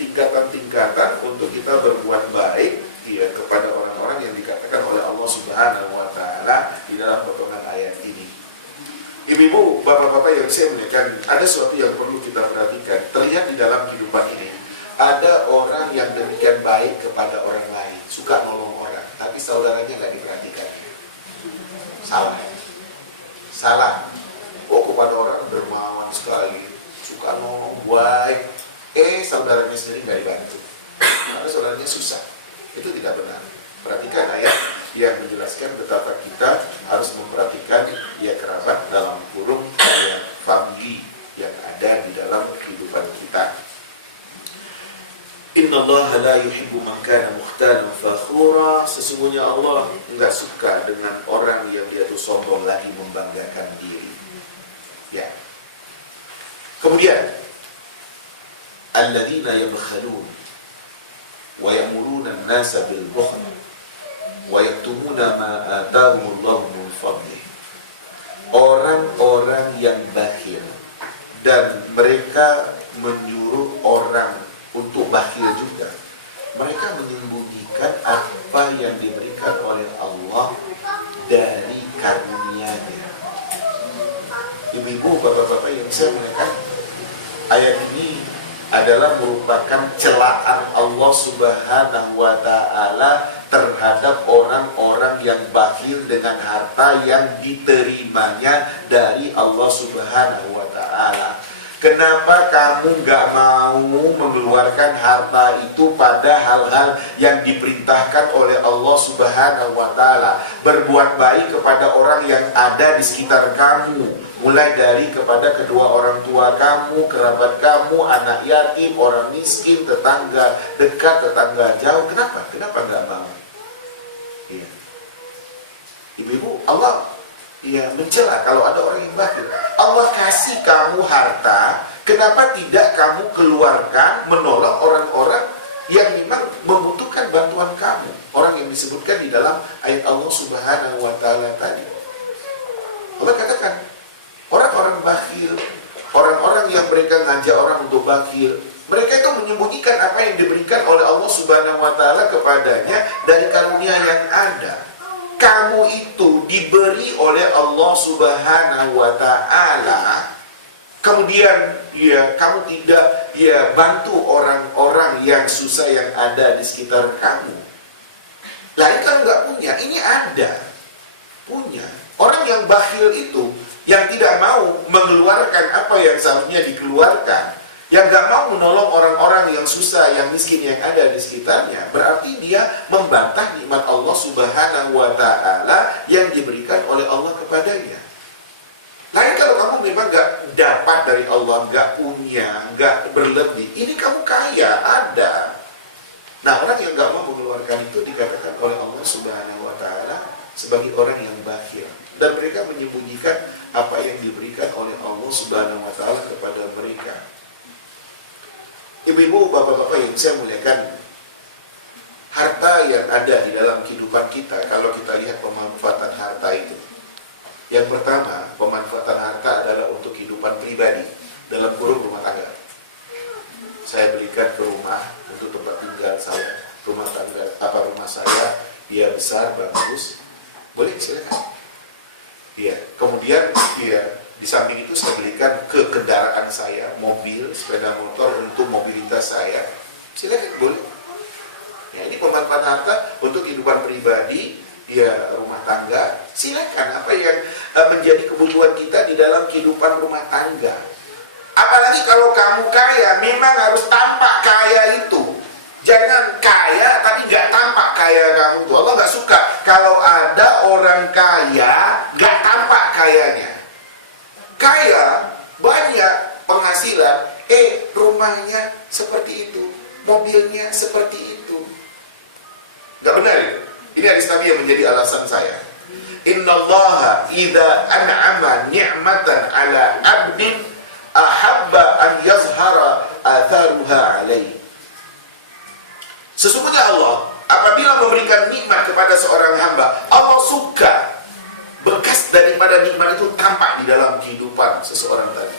tingkatan-tingkatan untuk kita berbuat baik ya kepada orang-orang yang dikatakan oleh Allah Subhanahu wa taala di dalam potongan ayat ini. Ibu-ibu, bapak-bapak yang saya muliakan, ada sesuatu yang perlu kita perhatikan. Terlihat di dalam kehidupan ini, ada orang yang demikian baik kepada orang lain, suka nolong orang, tapi saudaranya nggak diperhatikan. Salah. Oh, kepada orang dermawan sekali, suka nolong, baik. Saudaranya sendiri nggak dibantu, karena saudaranya susah. Itu tidak benar. Perhatikan ayat yang menjelaskan betapa kita harus memperhatikan ya kerabat dalam kurung ya famili yang ada di dalam kehidupan kita. Innallaha la yuhibbu man kana mukhtalan fakhura. Sesungguhnya Allah enggak suka dengan orang yang dia tuh sombong lagi membanggakan diri. Ya. Kemudian alladzina yabkhalun wa ya'muruna an-nasa bil bukhl wa yaktumuna ma atahumullahu min fadlih. Orang-orang yang bakhil dan mereka menyuruh orang untuk bakhil juga. Mereka menyembunyikan apa yang diberikan oleh Allah dari karunia-Nya. Ibu-ibu, bapak-bapak yang saya muliakan, ayat ini adalah merupakan celaan Allah Subhanahu wa taala terhadap orang-orang yang bakhil dengan harta yang diterimanya dari Allah Subhanahu wa taala. Kenapa kamu gak mau mengeluarkan harta itu pada hal-hal yang diperintahkan oleh Allah Subhanahu wa taala? Berbuat baik kepada orang yang ada di sekitar kamu, mulai dari kepada kedua orang tua kamu, kerabat kamu, anak yatim, orang miskin, tetangga dekat, tetangga jauh. Kenapa? Kenapa gak mau? Iya. Ibu-ibu, Allah mencela kalau ada orang yang bakhil. Allah kasih kamu harta, kenapa tidak kamu keluarkan menolong orang-orang yang memang membutuhkan bantuan kamu? Orang yang disebutkan di dalam ayat Allah Subhanahu wa taala tadi. Allah katakan, orang-orang bakhil, orang-orang yang mereka ngajak orang untuk bakhil, mereka itu menyembunyikan apa yang diberikan oleh Allah Subhanahu wa taala kepadanya dari karunia yang ada. Kamu itu diberi oleh Allah Subhanahu wa taala, kemudian kamu tidak bantu orang-orang yang susah yang ada di sekitar kamu. Lain kan nggak punya, ini ada, punya. Orang yang bakhil itu, yang tidak mau mengeluarkan apa yang seharusnya dikeluarkan, yang gak mau menolong orang-orang yang susah, yang miskin, yang ada di sekitarnya, berarti dia membantah nikmat Allah Subhanahu wa Ta'ala yang diberikan oleh Allah kepadanya. Lain kalau kamu memang gak dapat dari Allah, gak punya, gak berlebih, ini kamu kaya, ada. Nah, orang yang gak mau mengeluarkan itu dikatakan oleh Allah Subhanahu wa Ta'ala sebagai orang yang bakhil. Dan mereka menyembunyikan apa yang diberikan oleh Allah Subhanahu wa Ta'ala kepada mereka. Ibu-ibu, bapak-bapak yang saya muliakan, harta yang ada di dalam kehidupan kita, kalau kita lihat pemanfaatan harta itu, yang pertama, pemanfaatan harta adalah untuk kehidupan pribadi, dalam kurung rumah tangga. Saya belikan ke rumah untuk tempat tinggal saya, rumah saya, dia besar, bagus, boleh silakan. Ya, kemudian di samping itu saya belikan ke kendaraan saya, mobil, sepeda motor untuk mobilitas saya, silakan, boleh. Ya, ini pemanfaatan harta untuk kehidupan pribadi, rumah tangga, silakan. Apa yang menjadi kebutuhan kita di dalam kehidupan rumah tangga. Apalagi kalau kamu kaya, memang harus tampak kaya itu. Jangan kaya tapi nggak tampak kaya kamu tuh. Allah nggak suka kalau ada orang kaya nggak tampak kayanya. Kaya, banyak penghasilan, rumahnya seperti itu, mobilnya seperti itu. Nggak benar ya? Ini hadis Nabi yang menjadi alasan saya. Innallaha idza an'ama ni'matan ala 'abdin ahabba an yazhara atharuha alaihi. Sesungguhnya Allah apabila memberikan nikmat kepada seorang hamba, Allah suka bekas daripada nikmat itu tampak di dalam kehidupan seseorang tadi.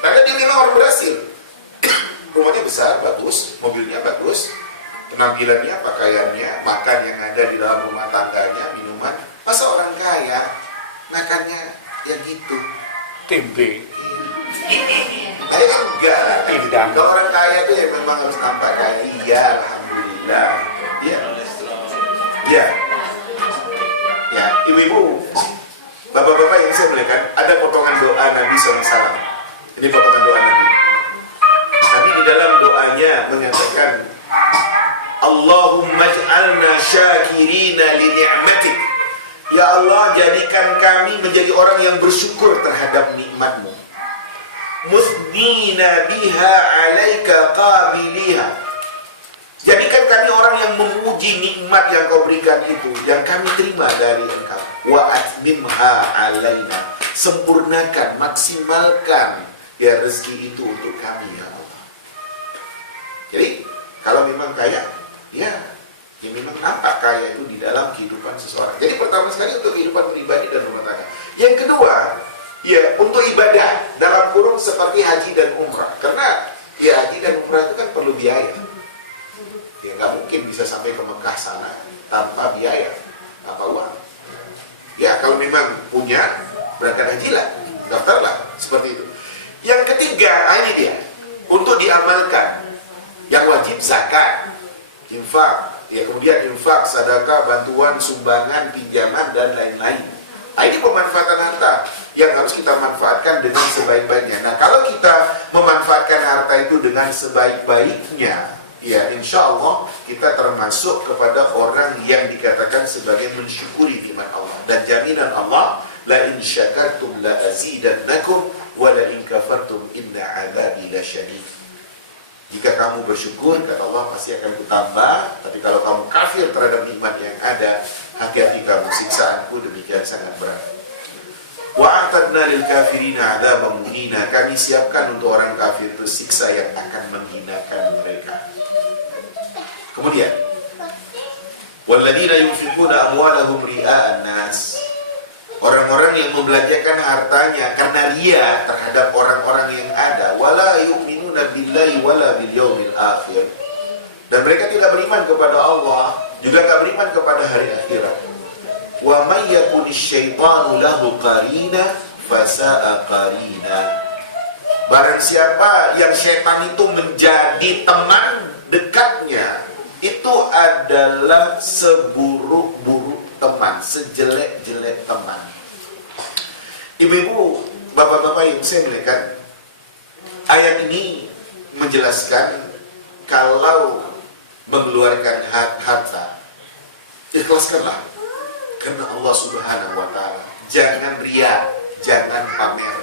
Karena dia memang orang berhasil. Rumahnya besar, bagus, mobilnya bagus, penampilannya, pakaiannya, makan yang ada di dalam rumah tangganya, minuman. Masa orang kaya makannya yang gitu? Tempe. Nah, enggak. Kalau orang kaya itu ya memang harus tampak kaya. Iya, alhamdulillah. Ya, ibu-ibu, bapak-bapak yang saya muliakan, ada potongan doa Nabi SAW. Ini potongan doa Nabi. Nabi di dalam doanya mengatakan, Allahumma ij'alna syakirina li ni'matik. Ya Allah, jadikan kami menjadi orang yang bersyukur terhadap nikmat-Mu. Musnina biha alaika qabiliha. Jadikan kami orang yang memuji nikmat yang Kau berikan itu, yang kami terima dari Engkau. Wa atmimha alaina. Sempurnakan, maksimalkan ya rezeki itu untuk kami ya Allah. Jadi kalau memang kaya, ya memang nampak kaya itu di dalam kehidupan seseorang. Jadi pertama sekali untuk kehidupan pribadi dan rumah tangga. Yang kedua, ya untuk ibadah dalam kurung seperti haji dan umrah. Karena ya haji dan umrah itu kan perlu biaya. Ya nggak mungkin bisa sampai ke Mekah sana tanpa biaya, tanpa uang. Ya kalau memang punya, berangkat hajilah, daftarlah, seperti itu. Yang ketiga, ini dia, untuk diamalkan. Yang wajib zakat, infak, ya kemudian infak, sedekah, bantuan, sumbangan, pinjaman dan lain-lain. Nah, ini pemanfaatan harta yang harus kita manfaatkan dengan sebaik-baiknya. Nah, kalau kita memanfaatkan harta itu dengan sebaik-baiknya, ya insya Allah kita termasuk kepada orang yang dikatakan sebagai mensyukuri nikmat Allah. Dan jaminan Allah, la in syakartum la azidannakum wa la in kafartum inna adzabi lasyadid. Jika kamu bersyukur, kata Allah, pasti akan kutambah. Tapi kalau kamu kafir terhadap nikmat yang ada, hati-hati kamu, siksaanku demikian sangat berat. Wa a'tadna lil kafirina 'adzaban muhina. Kami siapkan untuk orang kafir itu siksa yang akan menghinakan mereka. Kemudian, walladzina yunfiquna amwalahum ria'an nas. Orang-orang yang membelanjakan hartanya karena ria terhadap orang-orang yang ada, wala yu'minuna billahi wala bil yaumil akhir. Dan mereka tidak beriman kepada Allah, juga tidak beriman kepada hari akhirat. Wa may yakunish syaitanu lahu qarina fasa'a qarina. Barang siapa yang syaitan itu menjadi teman dekatnya, itu adalah seburuk-buruk teman, sejelek-jelek teman. Ibu-ibu, bapak-bapak yang saya muliakan, Ayat ini menjelaskan kalau mengeluarkan harta, ikhlaskanlah karena Allah Subhanahu wa Ta'ala. Jangan riya, jangan pamer.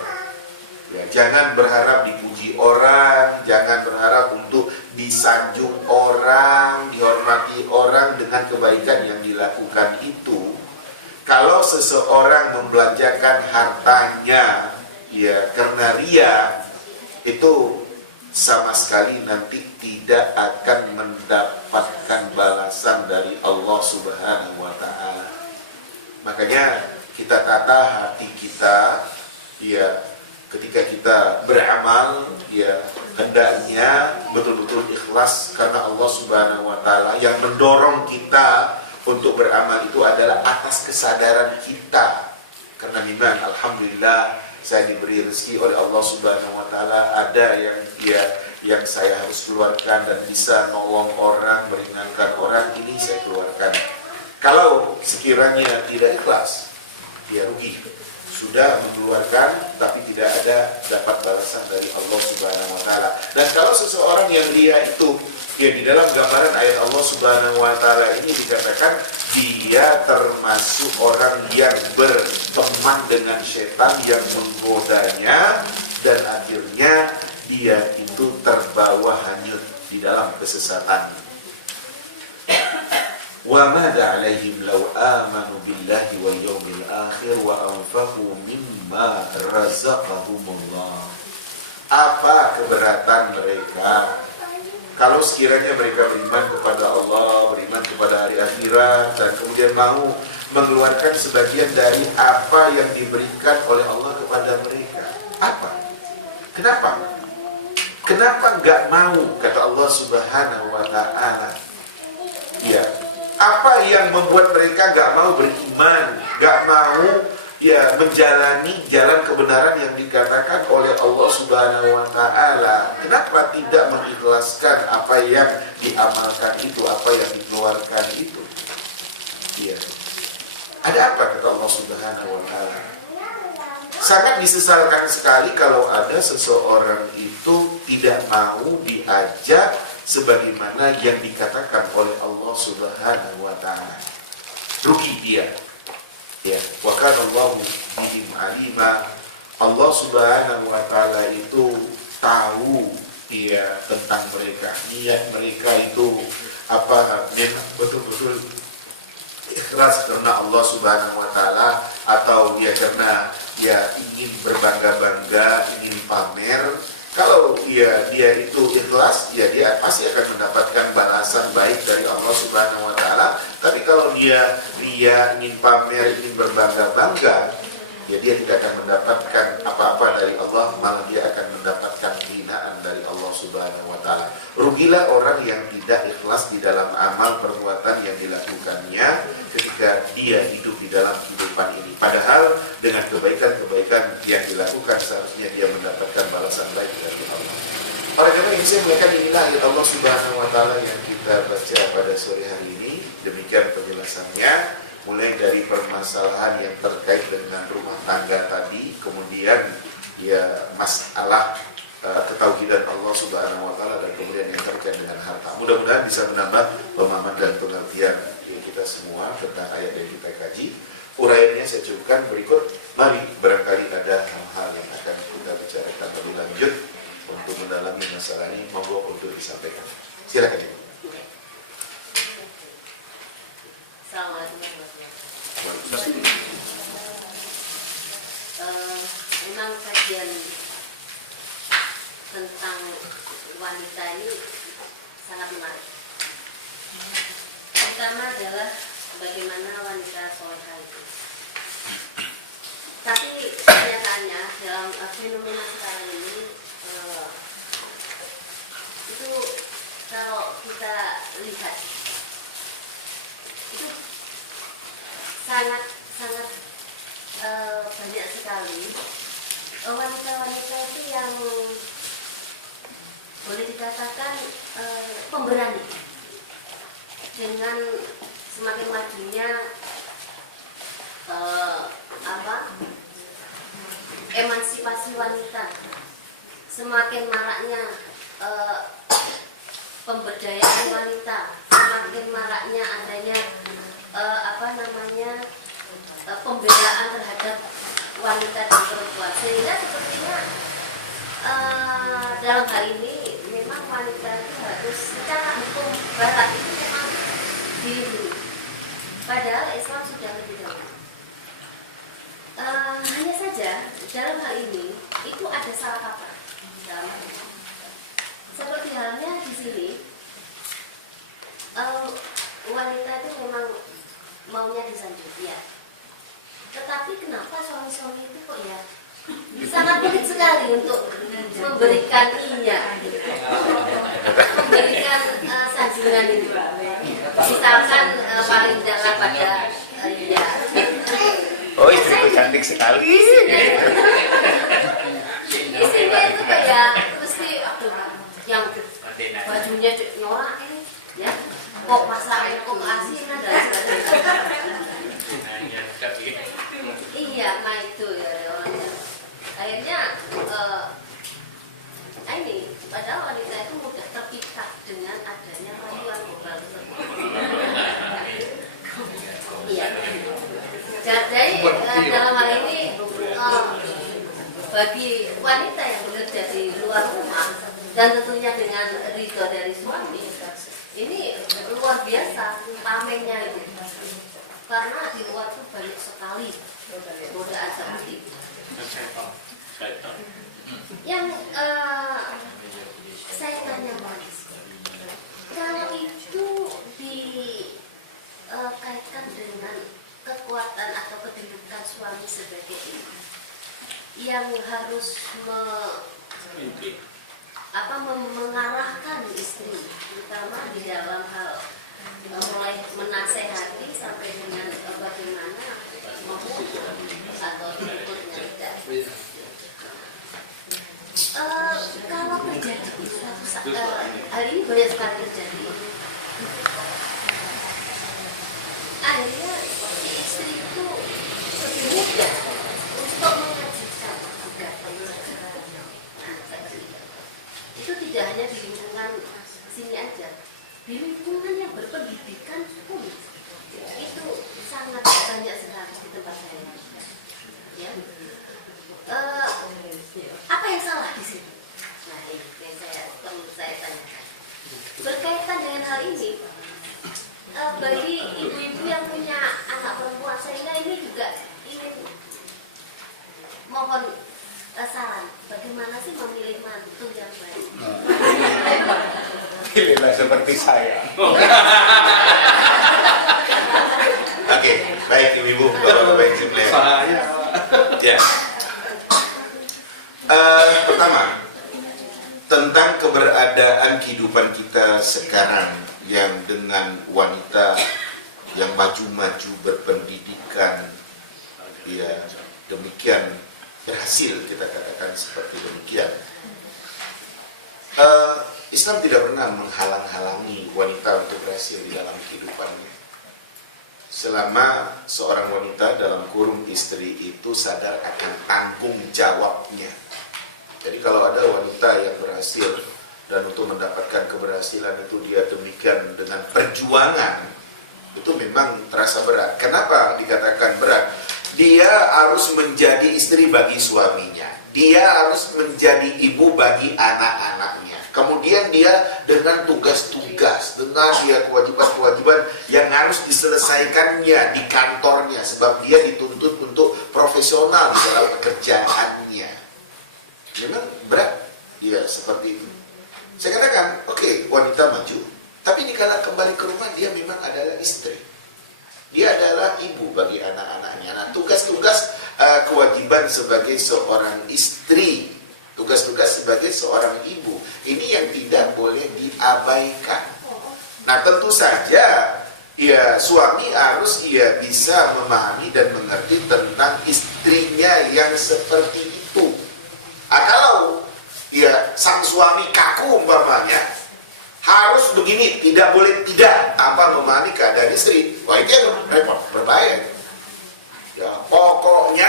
Ya, jangan berharap dipuji orang, jangan berharap untuk disanjung orang, dihormati orang dengan kebaikan yang dilakukan itu. Kalau seseorang membelanjakan hartanya ya karena riya, itu sama sekali nanti tidak akan mendapatkan balasan dari Allah Subhanahu wa Ta'ala. Makanya kita tata hati kita ya ketika kita beramal ya hendaknya betul-betul ikhlas karena Allah Subhanahu wa Ta'ala. Yang mendorong kita untuk beramal itu adalah atas kesadaran kita. Karena memang alhamdulillah saya diberi rezeki oleh Allah Subhanahu wa Ta'ala, ada yang saya harus keluarkan dan bisa nolong orang, meringankan orang, ini saya keluarkan. Kalau sekiranya tidak ikhlas, dia rugi. Sudah mengeluarkan tapi tidak ada dapat balasan dari Allah Subhanahu wa Ta'ala. Dan kalau seseorang yang dia itu ya di dalam gambaran ayat Allah Subhanahu wa Ta'ala ini dikatakan dia termasuk orang yang berteman dengan setan yang menggodanya dan akhirnya dia itu terbawa hanyut di dalam kesesatan. Wa mada alaihim law amanu billahi wal yawmil akhir wa anfaqu mimma razaqahumullah. Apa keberatan mereka kalau sekiranya mereka beriman kepada Allah, beriman kepada hari akhirat, dan kemudian mau mengeluarkan sebagian dari apa yang diberikan oleh Allah kepada mereka. Apa? Kenapa? Kenapa enggak mau, kata Allah Subhanahu wa Ta'ala? Ya, apa yang membuat mereka enggak mau beriman, enggak mau ya menjalani jalan kebenaran yang dikatakan oleh Allah Subhanahu wa Ta'ala? Kenapa tidak mengikhlaskan apa yang diamalkan itu, apa yang dikeluarkan itu? Ya. Ada apa, kata Allah Subhanahu wa Ta'ala? Sangat disesalkan sekali kalau ada seseorang itu tidak mau diajak sebagaimana yang dikatakan oleh Allah Subhanahu wa Ta'ala. Rugi dia. Ya, wa kana Allahu bihim alima. Allah Subhanahu wa Ta'ala itu tahu ya tentang mereka. Niat mereka itu apa, betul-betul ikhlas karena Allah Subhanahu wa Ta'ala atau ya karena ya ingin berbangga-bangga, ingin pamer. Kalau dia itu ikhlas, ya dia pasti akan mendapatkan balasan baik dari Allah Subhanahu wa Ta'ala. Tapi kalau dia ingin pamer, ingin berbangga-bangga, ya dia tidak akan mendapatkan apa-apa dari Allah, malah dia akan mendapatkan hinaan dari Allah Subhanahu wa Ta'ala. Rugilah orang yang tidak ikhlas di dalam amal perbuatan yang dilakukannya ketika dia hidup di dalam kehidupan ini. Padahal dengan kebaikan-kebaikan yang dilakukan seharusnya dia mendapatkan balasan baik dari Allah. Para jemaah yang saya muliakan, inilah ayat Allah Subhanahu wa Ta'ala yang kita baca pada sore hari ini. Demikian penjelasannya, mulai dari permasalahan yang terkait dengan rumah tangga tadi, kemudian ya masalah ketauhidan Allah Subhanahu wa Ta'ala, dan kemudian yang terkait dengan harta. Mudah-mudahan bisa menambah pemahaman dan pengertian kita semua tentang ayat yang kita kaji. Uraiannya saya cukupkan. Berikut, mari barangkali ada hal-hal yang akan kita bicarakan lebih lanjut untuk mendalami masalah ini. Monggo untuk disampaikan. Silakan Ibu. Assalamualaikum warahmatullahi wabarakatuh. Memang kajian tentang wanita ini sangat menarik. Pertama adalah bagaimana wanita solehah itu. Tapi kenyataannya dalam fenomena sekarang ini itu kalau kita lihat itu sangat banyak sekali wanita-wanita itu yang boleh dikatakan pemberani dengan semakin majunya emansipasi wanita, semakin maraknya pemberdayaan wanita, semakin maraknya adanya pembelaan terhadap wanita dan perempuan, sehingga sepertinya dalam hal ini memang wanita itu harus secara hukum barat itu memang dilindungi, padahal Islam sudah lebih dahulu. Hanya saja dalam hal ini itu ada salah kaprah. Seperti halnya di sini, wanita itu memang maunya disanjung, ya. Tetapi kenapa suami-suami itu kok ya sangat pelit sekali untuk memberikan memberikan sanjungan itu. Misalkan paling jangan pada Oh, istriku cantik sekali. Istrinya itu kayak mesti yang bajunya nyorak ini, ya. Kok masalahnya kok asinan dan sebagainya. Iya, nah itu ya orangnya. Akhirnya ini padahal wanita itu mudah terpikat dengan adanya rayuan moral tersebut. Iya. Jadi dalam hal ini bagi wanita yang bekerja di luar rumah dan tentunya dengan ridho dari suami, ini luar biasa tamennya itu, karena di luar itu banyak sekali godaan seperti itu. Yang saya tanya Mas, kalau itu dikaitkan dengan kekuatan atau kedudukan suami sebagai ibu yang harus mengarahkan istri, terutama di dalam hal mulai menasehati sampai dengan bagaimana memukul atau berikutnya tidak. Kalau terjadi suatu saat, hal ini banyak sekali terjadi. Akhirnya si istri itu lebih mudah untuk mengajukan gugatan. Itu tidak hanya di lingkungan sini aja, di lingkungan yang berpendidikan pun itu sangat banyak sekali di tempat saya. Ya. Apa yang salah di sini? Nah, ini yang perlu saya tanyakan. Berkaitan dengan hal ini, bagi ibu-ibu yang punya anak perempuan, sehingga ini juga ingin mohon saran, bagaimana sih memilih mantu yang baik? Pilihlah seperti saya. Oke, baik ibu-ibu, bapak-bapak yang saya. Ya. Pertama, tentang keberadaan kehidupan kita sekarang yang dengan wanita yang maju-maju berpendidikan, ya demikian berhasil, kita katakan seperti demikian. Islam tidak pernah menghalang-halangi wanita untuk berhasil di dalam kehidupannya, selama seorang wanita dalam kurung istri itu sadar akan tanggung jawabnya. Jadi kalau ada wanita yang berhasil dan untuk mendapatkan keberhasilan itu dia demikian dengan perjuangan, itu memang terasa berat. Kenapa dikatakan berat? Dia harus menjadi istri bagi suaminya, dia harus menjadi ibu bagi anak-anaknya. Kemudian dia dengan tugas-tugas, dengan dia kewajiban-kewajiban yang harus diselesaikannya di kantornya, sebab dia dituntut untuk profesional di dalam pekerjaannya. Memang berat dia seperti itu. Saya katakan, oke, wanita maju, tapi dikala kembali ke rumah dia memang adalah istri. Dia adalah ibu bagi anak-anaknya. Nah, tugas-tugas kewajiban sebagai seorang istri, tugas-tugas sebagai seorang ibu, ini yang tidak boleh diabaikan. Nah, tentu saja ya suami harus bisa memahami dan mengerti tentang istrinya yang seperti itu. Kalau sang suami kaku umpamanya, harus begini, tidak boleh tidak memahami keadaan istri, wah itu yang repot, berbahaya. Ya pokoknya,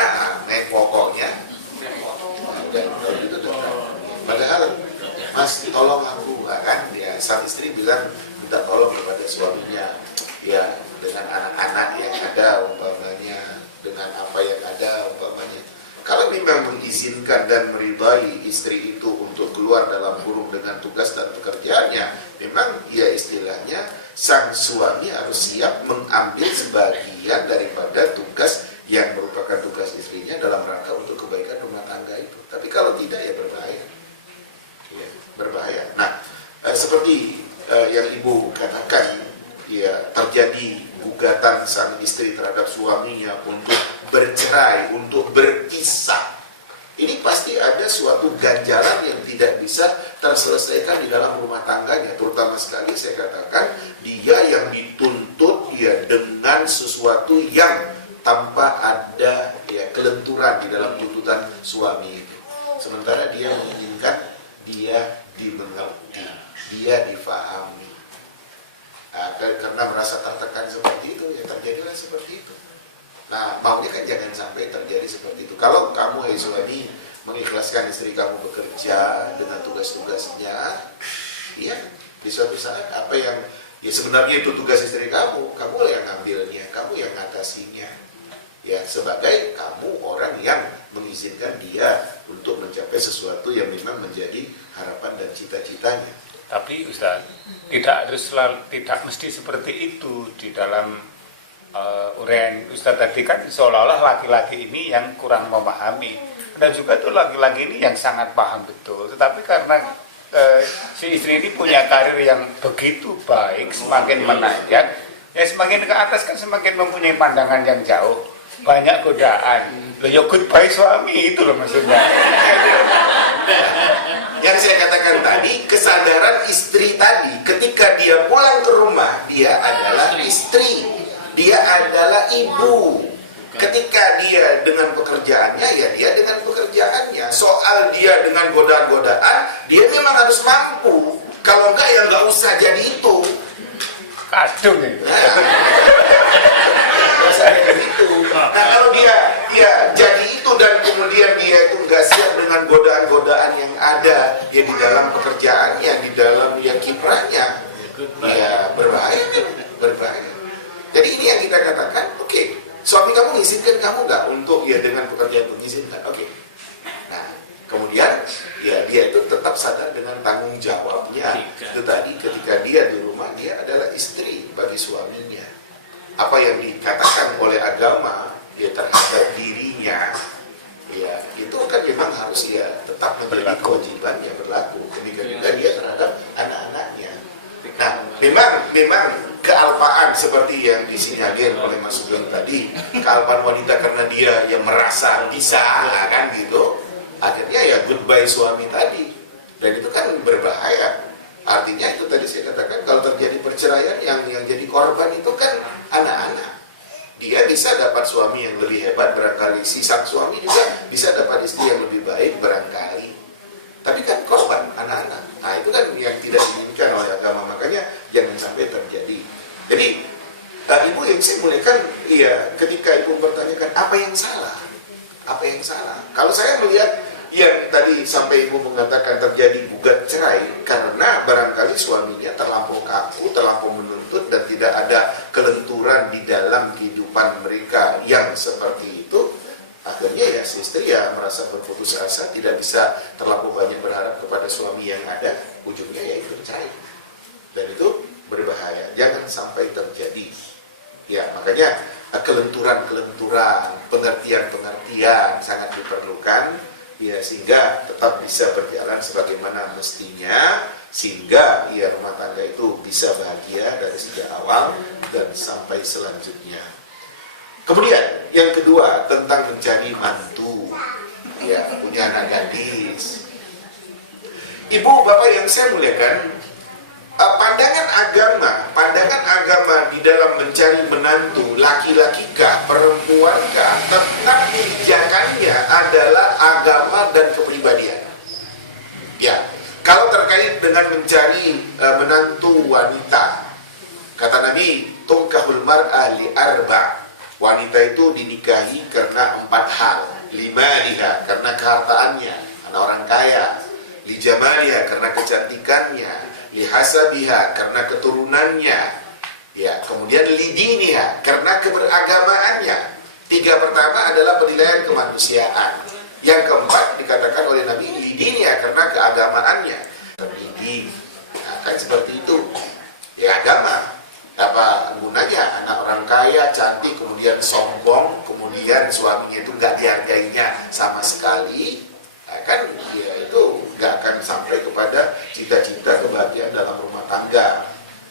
pokoknya. Nah, udah gitu tuh. Pada padahal Mas tolong aku, kan ya, sang istri bilang minta tolong kepada suaminya, ya dengan anak-anak yang ada umpamanya, dengan apa yang ada umpamanya. Kalau memang mengizinkan dan meridai istri itu untuk keluar dalam kurung dengan tugas dan pekerjaannya, memang ya istilahnya sang suami harus siap mengambil sebagian daripada tugas yang merupakan tugas istrinya dalam rangka untuk kebaikan rumah tangga itu. Tapi kalau tidak ya berbahaya. Ya, berbahaya. Nah, seperti yang Ibu katakan, ya terjadi gugatan sang istri terhadap suaminya untuk bercerai, untuk berpisah. Ini pasti ada suatu ganjalan yang tidak bisa terselesaikan di dalam rumah tangganya. Terutama sekali saya katakan, dia yang dituntut ya dengan sesuatu yang tanpa ada ya kelenturan di dalam tuntutan suami itu. Sementara dia menginginkan dia dimengerti, dia difahami. Nah, karena merasa tertekan seperti itu, ya terjadilah seperti itu. Nah, maunya kan jangan sampai terjadi seperti itu. Kalau kamu, hai suami, mengikhlaskan istri kamu bekerja dengan tugas-tugasnya, ya di suatu saat apa yang ya sebenarnya itu tugas istri kamu yang ngambilnya, kamu yang ngatasinya. Ya, sebagai kamu orang yang mengizinkan dia untuk mencapai sesuatu yang memang menjadi harapan dan cita-citanya. Tapi Ustaz, tidak mesti seperti itu di dalam uraian Ustaz tadi kan, seolah-olah laki-laki ini yang kurang memahami, dan juga itu laki-laki ini yang sangat paham betul. Tetapi karena si istri ini punya karir yang begitu baik, semakin menanjak, ya semakin ke atas kan semakin mempunyai pandangan yang jauh. Banyak godaan. Loh ya goodbye suami itu loh maksudnya. Yang saya katakan tadi, kesadaran istri tadi ketika dia pulang ke rumah, dia adalah istri, dia adalah ibu. Ketika dia dengan pekerjaannya, ya dia dengan pekerjaannya. Soal dia dengan godaan-godaan, dia memang harus mampu. Kalau enggak ya enggak usah jadi itu. Kadung itu. Nah, kalau dia jadi itu dan kemudian dia itu nggak siap dengan godaan-godaan yang ada ya di dalam pekerjaannya, di dalam ya kiprahnya, ya berbahaya. Jadi ini yang kita katakan, oke, suami kamu mengizinkan kamu nggak untuk ya dengan pekerjaan mengizinkan, oke. Nah, kemudian ya dia itu tetap sadar dengan tanggung jawabnya. Itu tadi ketika dia di rumah, dia adalah istri bagi suaminya. Apa yang dikatakan oleh agama ya terhadap dirinya, ya itu kan memang harus ya tetap menjadi kewajiban yang berlaku. Demikian juga dia terhadap anak-anaknya. Nah, memang kealpaan seperti yang disinyalir oleh Mas Sugeng tadi, kealpaan wanita karena dia yang merasa bisa kan gitu, akhirnya ya goodbye suami tadi, dan itu kan berbahaya. Artinya itu tadi saya katakan, kalau terjadi perceraian yang jadi korban itu kan anak-anak. Dia bisa dapat suami yang lebih hebat barangkali, si sang suami juga bisa dapat istri yang lebih baik barangkali. Tapi kan korban anak-anak. Nah, itu kan yang tidak diinginkan oleh agama, makanya jangan sampai terjadi. Jadi ibu yang saya muliakan, iya, ketika ibu bertanyakan apa yang salah? Apa yang salah? Kalau saya melihat yang tadi sampai ibu mengatakan terjadi gugat cerai karena barangkali suaminya terlampau kaku, terlampau menuntut dan tidak ada kelenturan di dalam kehidupan mereka yang seperti itu. Akhirnya ya si istri ya merasa berputus asa, tidak bisa terlampau banyak berharap kepada suami yang ada, ujungnya ya itu cerai. Dan itu berbahaya, jangan sampai terjadi. Ya, makanya kelenturan-kelenturan, pengertian-pengertian sangat diperlukan. Ya, sehingga tetap bisa berjalan sebagaimana mestinya, sehingga ya rumah tangga itu bisa bahagia dari sejak awal dan sampai selanjutnya. Kemudian yang kedua tentang mencari mantu, ya punya anak gadis. Ibu bapak yang saya muliakan, pandangan agama di dalam mencari menantu, laki-laki kah, perempuan kah, tetap pijakannya adalah agama dan kepribadian. Ya, kalau terkait dengan mencari menantu wanita, kata Nabi, tunkahul mar'a li arba'. Wanita itu dinikahi karena 4 hal. 5 liha, karena kehartaannya, karena orang kaya. li jamaliha karena kecantikannya, li hasabiha karena keturunannya, ya, kemudian li diniha karena keberagamaannya. 3 pertama adalah penilaian kemanusiaan. Yang keempat dikatakan oleh Nabi li diniha karena keagamaannya. Terdidik, nah, kan seperti itu. Ya agama. Apa gunanya anak orang kaya cantik kemudian sombong, kemudian suaminya itu nggak dihargainya sama sekali, nah, kan ya itu nggak akan sampai kepada cita-cita kebahagiaan dalam rumah tangga.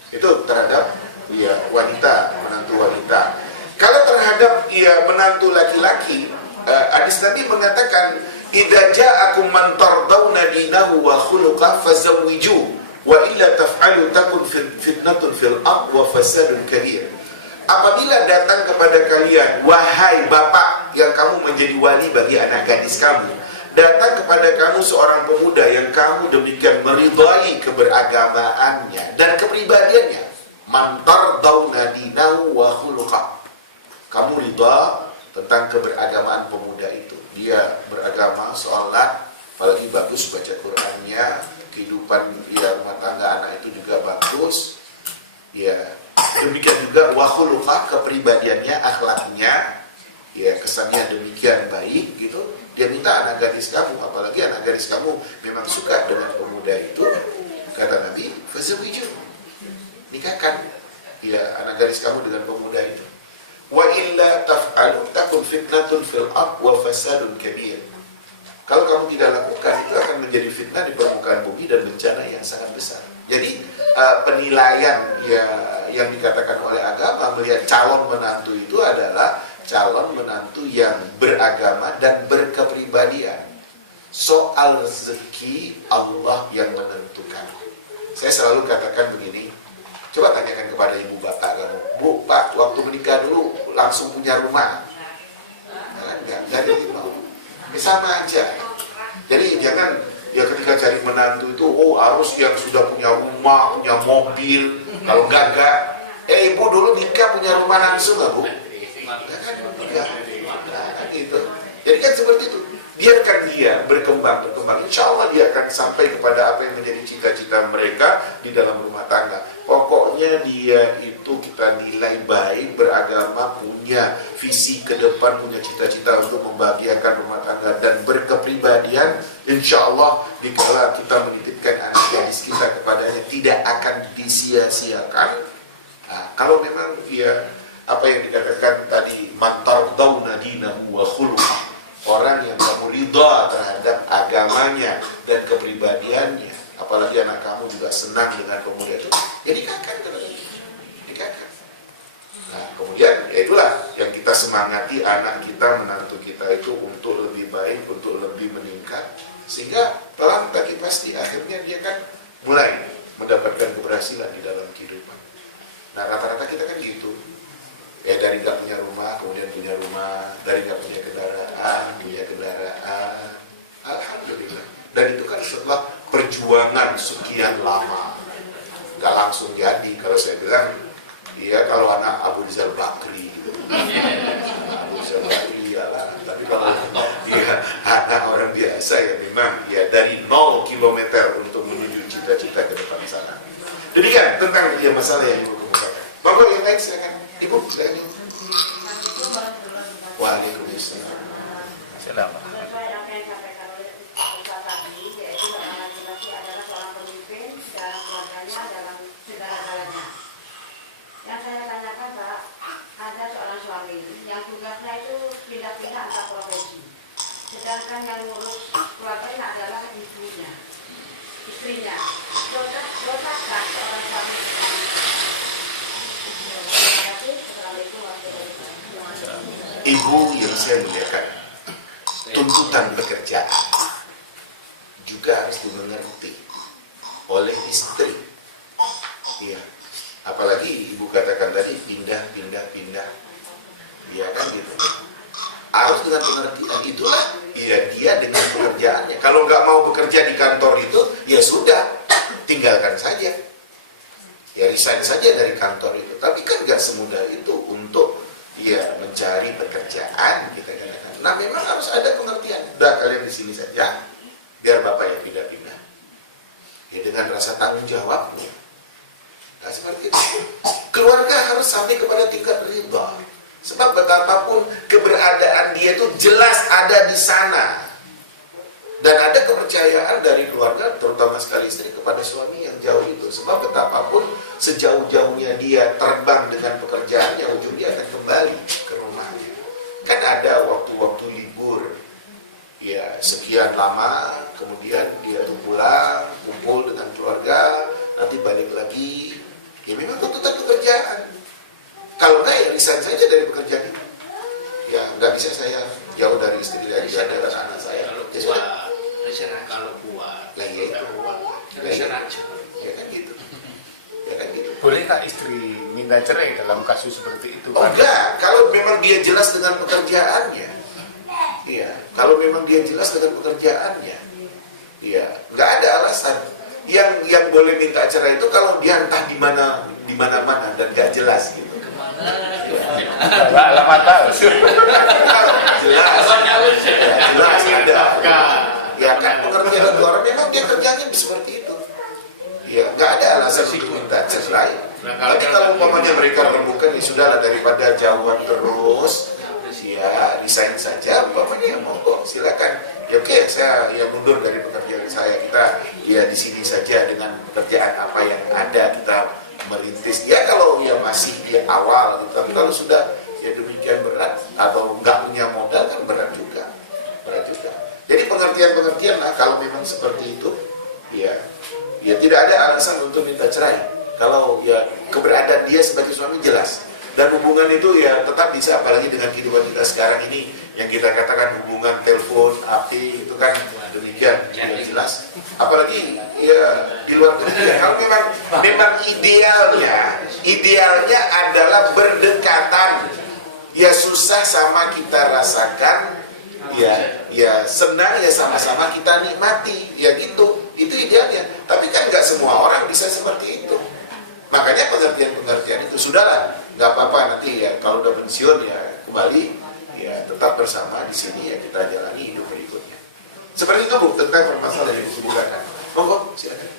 Itu terhadap ya wanita, menantu wanita. Kalau terhadap ya menantu laki-laki, hadis Nabi mengatakan idza ja'akum man tardawna dinahu wa khuluquhu fazawwiju wa illa taf'alu takun fitnatun fil ard wa fasadun kabir. Apabila datang kepada kalian wahai bapak yang kamu menjadi wali bagi anak gadis kamu, datang kepada kamu seorang pemuda yang kamu demikian meridai keberagamaannya dan kepribadiannya, man tardawna dinahu wa khuluquhu, kamu ridha tentang keberagamaan pemuda itu, dia beragama, sholat, apalagi bagus baca Qur'annya, kehidupan ya rumah tangga anak itu juga bagus, ya demikian juga wa khuluqah, kepribadiannya, akhlaknya, ya kesannya demikian baik gitu. Dia minta anak gadis kamu, apalagi anak gadis kamu memang suka dengan pemuda itu, kata Nabi fazawiju, nikahkan ya anak gadis kamu dengan pemuda itu. Wa illa taf'alu takun fitnatun fil ard wa fasadun kabir. Kalau kamu tidak lakukan, itu akan menjadi fitnah di permukaan bumi dan bencana yang sangat besar. Jadi penilaian ya, yang dikatakan oleh agama melihat calon menantu itu adalah calon menantu yang beragama dan berkepribadian. Soal rezeki Allah yang menentukan. Saya selalu katakan begini, coba tanyakan kepada ibu bapak kamu, Bu, Pak, waktu menikah dulu langsung punya rumah? Enggak mau. Sama aja. Jadi jangan ya ketika cari menantu itu harus yang sudah punya rumah, punya mobil. Kalau enggak, ibu dulu nikah punya rumah langsung nggak, Bu? Enggak kan nikah. Nah, gitu. Jadi kan seperti itu. Biarkan dia berkembang. Insya Allah dia akan sampai kepada apa yang menjadi cita-cita mereka di dalam rumah tangga. Pokoknya dia itu kita nilai baik, beragama, punya visi ke depan, punya cita-cita untuk membahagiakan rumah tangga dan berkepribadian. Insya Allah dikala kita menitipkan anak gadis kita kepadanya tidak akan disia-siakan. Nah, kalau memang dia apa yang dikatakan tadi, man tardawna dinahu wa khuluquhu, orang yang kamu ridha terhadap agamanya dan kepribadiannya, apalagi anak kamu juga senang dengan pemuda itu, ya nikahkan. Nah, kemudian ya itulah yang kita semangati anak kita, menantu kita itu untuk lebih baik, untuk lebih meningkat, sehingga pelan tapi pasti akhirnya dia kan mulai mendapatkan keberhasilan di dalam kehidupan. Nah, rata-rata kita kan gitu. Ya dari nggak punya rumah, kemudian punya rumah, dari nggak punya kendaraan, alhamdulillah. Dan itu kan setelah perjuangan sekian lama, nggak langsung jadi. Kalau saya bilang, iya kalau anak Abu Rizal Bakri, gitu. Abu Rizal Bakri iyalah. Tapi kalau dia anak orang biasa ya memang ya dari 0 kilometer untuk menuju cita-cita ke depan sana. Demikian tentang dia masalah yang ibu kemukakan. Bapak yang lain silakan. Ibu, silakan. Waalaikumsalam. Salam. Sesuai apa yang disampaikan oleh Ustaz tadi, yaitu seorang laki-laki adalah seorang pemimpin dalam keluarganya, dalam segala-galanya. Yang saya tanyakan, Pak, ada seorang suami yang tugasnya itu pindah-pindah antar profesi. Sedangkan yang ngurus keluarganya adalah istrinya. Dosakah seorang suami seperti itu? Ibu yang saya muliakan, tuntutan pekerjaan juga harus dimengerti oleh istri. Iya, apalagi ibu katakan tadi pindah. Iya kan gitu. Harus dengan pengertian itulah. Iya dia dengan pekerjaannya. Kalau nggak mau bekerja di kantor itu, ya sudah, tinggalkan saja. Ya resign saja dari kantor itu. Tapi kan nggak semudah itu untuk mencari pekerjaan kita katakan. Nah memang harus ada pengertian. Udah kalian di sini saja, biar bapak yang pindah-pindah. dengan rasa tanggung jawabnya. Nah, seperti itu. Keluarga harus sampai kepada tingkat ridha. Sebab betapapun keberadaan dia itu jelas ada di sana. Dan ada kepercayaan dari keluarga, terutama sekali istri, kepada suami yang jauh itu. Sebab betapapun sejauh-jauhnya dia terbang dengan pekerjaannya, ujungnya akan kembali ke rumahnya. Kan ada waktu-waktu libur, ya sekian lama, kemudian dia tuh pulang, kumpul dengan keluarga, nanti balik lagi. Ya memang tuntutan pekerjaan. Kalau enggak ya resign saja dari pekerjaan itu. Ya nggak bisa saya jauh dari istri dan dari anak saya. Kalau kuat, Lah ya itu. Ya kan gitu. Ya kan gitu. Bolehkah istri minta cerai dalam kasus seperti itu? Oh enggak, kalau memang dia jelas dengan pekerjaannya. Iya, kalau memang dia jelas dengan pekerjaannya. Iya, nggak ada alasan. Yang boleh minta cerai itu kalau dia entah di mana-mana dan nggak jelas gitu. Alamat tahu. Jelas ada. Ya kan pekerjaan orang memang dia kerjanya seperti itu. Ya nggak ada alasan untuk minta cerai. Tapi kalau umpamanya mereka menemukan ya sudahlah daripada jauhan terus, ya resign saja. Umpamanya ya monggo silakan. Ya oke, saya ya mundur dari pekerjaan saya. Kita ya di sini saja dengan pekerjaan apa yang ada kita merintis. Ya kalau ya masih di awal gitu. Tapi kalau sudah ya demikian berat atau nggak punya modal kan berat juga. Jadi pengertian-pengertian lah kalau memang seperti itu, ya tidak ada alasan untuk minta cerai. Kalau ya keberadaan dia sebagai suami jelas dan hubungan itu ya tetap bisa, apalagi dengan kehidupan kita sekarang ini yang kita katakan hubungan telepon, api itu kan demikian ya jelas. Apalagi ya di luar negeri ya, kalau memang idealnya adalah berdekatan. Ya susah sama kita rasakan. Ya senang ya sama-sama kita nikmati, ya gitu, itu idealnya. Tapi kan nggak semua orang bisa seperti itu. Makanya pengertian-pengertian itu sudahlah, nggak apa-apa nanti ya kalau udah pensiun ya kembali, ya tetap bersama di sini ya kita jalani hidup berikutnya. Seperti itu Bu tentang permasalahan yang disebutkan. Monggo silakan.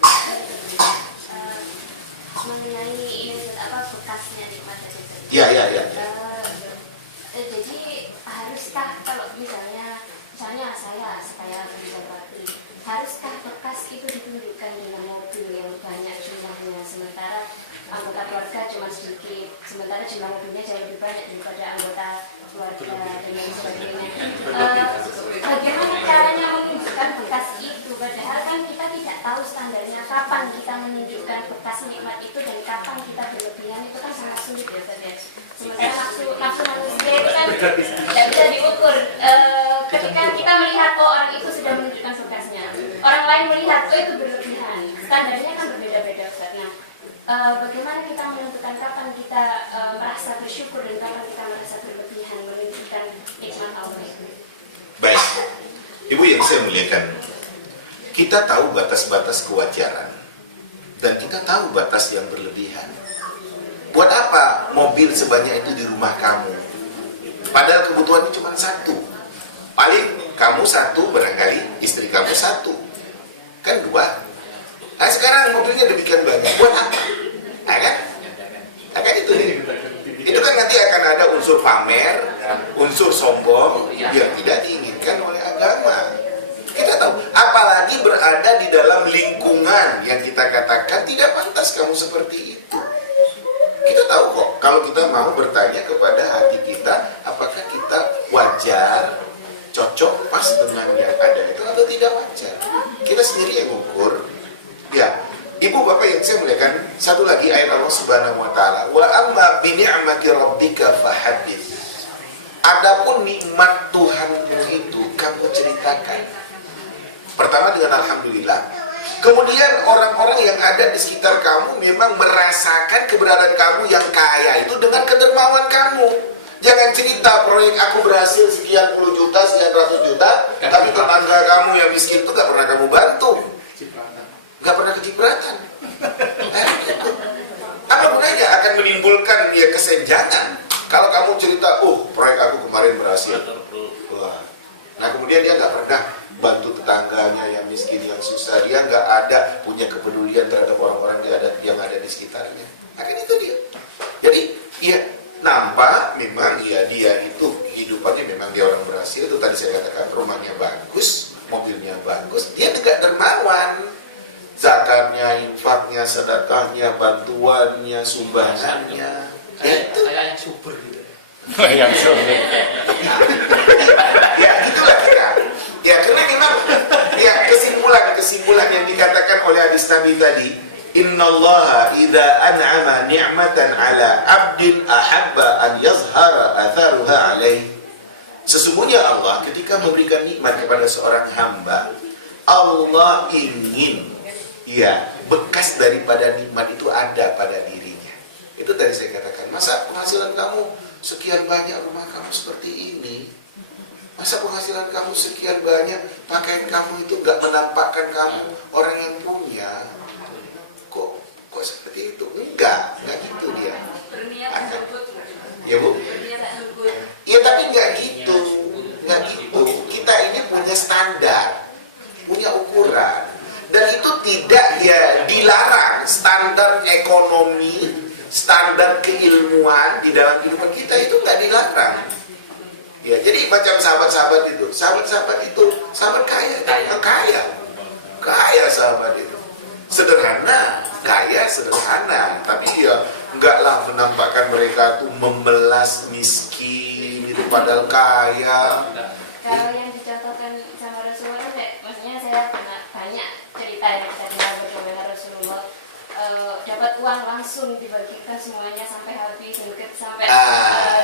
Mengenai ini bekasnya nikmat itu. Ya. Jadi haruskah kalau misalnya saya supaya bisa bakti, haruskah bekas itu ditunjukkan dengan mobil yang banyak jumlahnya, sementara anggota keluarga cuma sedikit, sementara jumlah mobilnya jauh lebih banyak daripada anggota keluarga dan lain sebagainya. Bagaimana caranya menunjukkan bekas itu? Padahal kan kita tidak tahu standarnya kapan kita menunjukkan bekas nikmat itu dan kapan kita berlebihan, itu kan sangat sulit ya Ustaz ya. Sementara nafsu manusia itu kan tidak bisa diukur. Ketika kita melihat orang itu sudah menunjukkan bekasnya, orang lain melihat itu berlebihan, standarnya kan berbeda-beda Ustaz. Nah, bagaimana kita menentukan kapan kita merasa bersyukur dan kapan kita merasa berlebihan menunjukkan nikmat Allah itu? Baik, Ibu yang saya muliakan, kita tahu batas-batas kewajaran dan kita tahu batas yang berlebihan. Buat apa mobil sebanyak itu di rumah kamu? Padahal kebutuhannya cuma satu. Paling kamu satu, barangkali istri kamu satu. Kan dua. Nah sekarang mobilnya demikian banyak. Buat apa? Nah, kan itu nih. Itu kan nanti akan ada unsur pamer, unsur sombong yang tidak diinginkan oleh agama. Kita tahu, apalagi berada di dalam lingkungan yang kita katakan tidak pantas kamu seperti itu. Kita tahu kok, kalau kita mau bertanya kepada hati kita, apakah kita wajar, cocok, pas dengan yang ada itu atau tidak wajar. Kita sendiri yang ukur. Ya, Ibu Bapak yang saya muliakan, satu lagi ayat Allah Subhanahu wa taala, wa amma bi ni'mati rabbika fahaddits. Adapun nikmat Tuhanmu itu kamu ceritakan. Pertama dengan alhamdulillah. Kemudian orang-orang yang ada di sekitar kamu memang merasakan keberadaan kamu yang kaya itu dengan kedermawan kamu. Jangan cerita proyek aku berhasil sekian puluh juta, sekian ratus juta, tapi tetangga kamu yang miskin itu gak pernah kamu bantu, gak pernah kecipratan. Apa gunanya? Akan menimbulkan ya kesenjangan. Kalau kamu cerita, proyek aku kemarin berhasil. Wah. Nah kemudian dia gak pernah bantu tetangganya yang miskin, yang susah. Dia nggak ada punya kepedulian terhadap orang-orang yang ada di sekitarnya. Akhirnya itu dia. Jadi ya nampak memang ya dia itu hidupannya memang dia orang berhasil. Itu tadi saya katakan, rumahnya bagus, mobilnya bagus, dia juga dermawan. Zakatnya, infaknya, sedekahnya, bantuannya, sumbangannya, Kayak yang super gitu. Yang sulit. Ya gitulah kita. Ya karena memang ya kesimpulan yang dikatakan oleh hadis Nabi tadi, innallaha idza an'ama ni'matan 'ala 'abdin ahabba an yazhara atharuha 'alaihi. Sesungguhnya Allah ketika memberikan nikmat kepada seorang hamba, Allah ingin ya bekas daripada nikmat itu ada pada dirinya. Itu tadi saya katakan, masa penghasilan kamu sekian banyak, rumah kamu seperti ini? Masa penghasilan kamu sekian banyak, pakaian kamu itu gak menampakkan kamu orang yang punya? Kok seperti itu? Enggak gitu dia. Ya Bu? Ya tapi enggak gitu. Kita ini punya standar, punya ukuran. Dan itu tidak ya dilarang. Standar ekonomi, standar keilmuan di dalam kehidupan kita itu nggak dilarang. Ya, jadi macam sahabat-sahabat itu sahabat kaya sahabat itu. Sederhana, kaya sederhana, tapi ya enggaklah menampakkan mereka tuh memelas miskin itu padahal kaya. Kalau yang dicontohkan sama Rasulullah, maksudnya saya pernah banyak cerita yang kita dengar bersama Rasulullah, dapat uang langsung dibagikan semuanya sampai habis, dekat sampai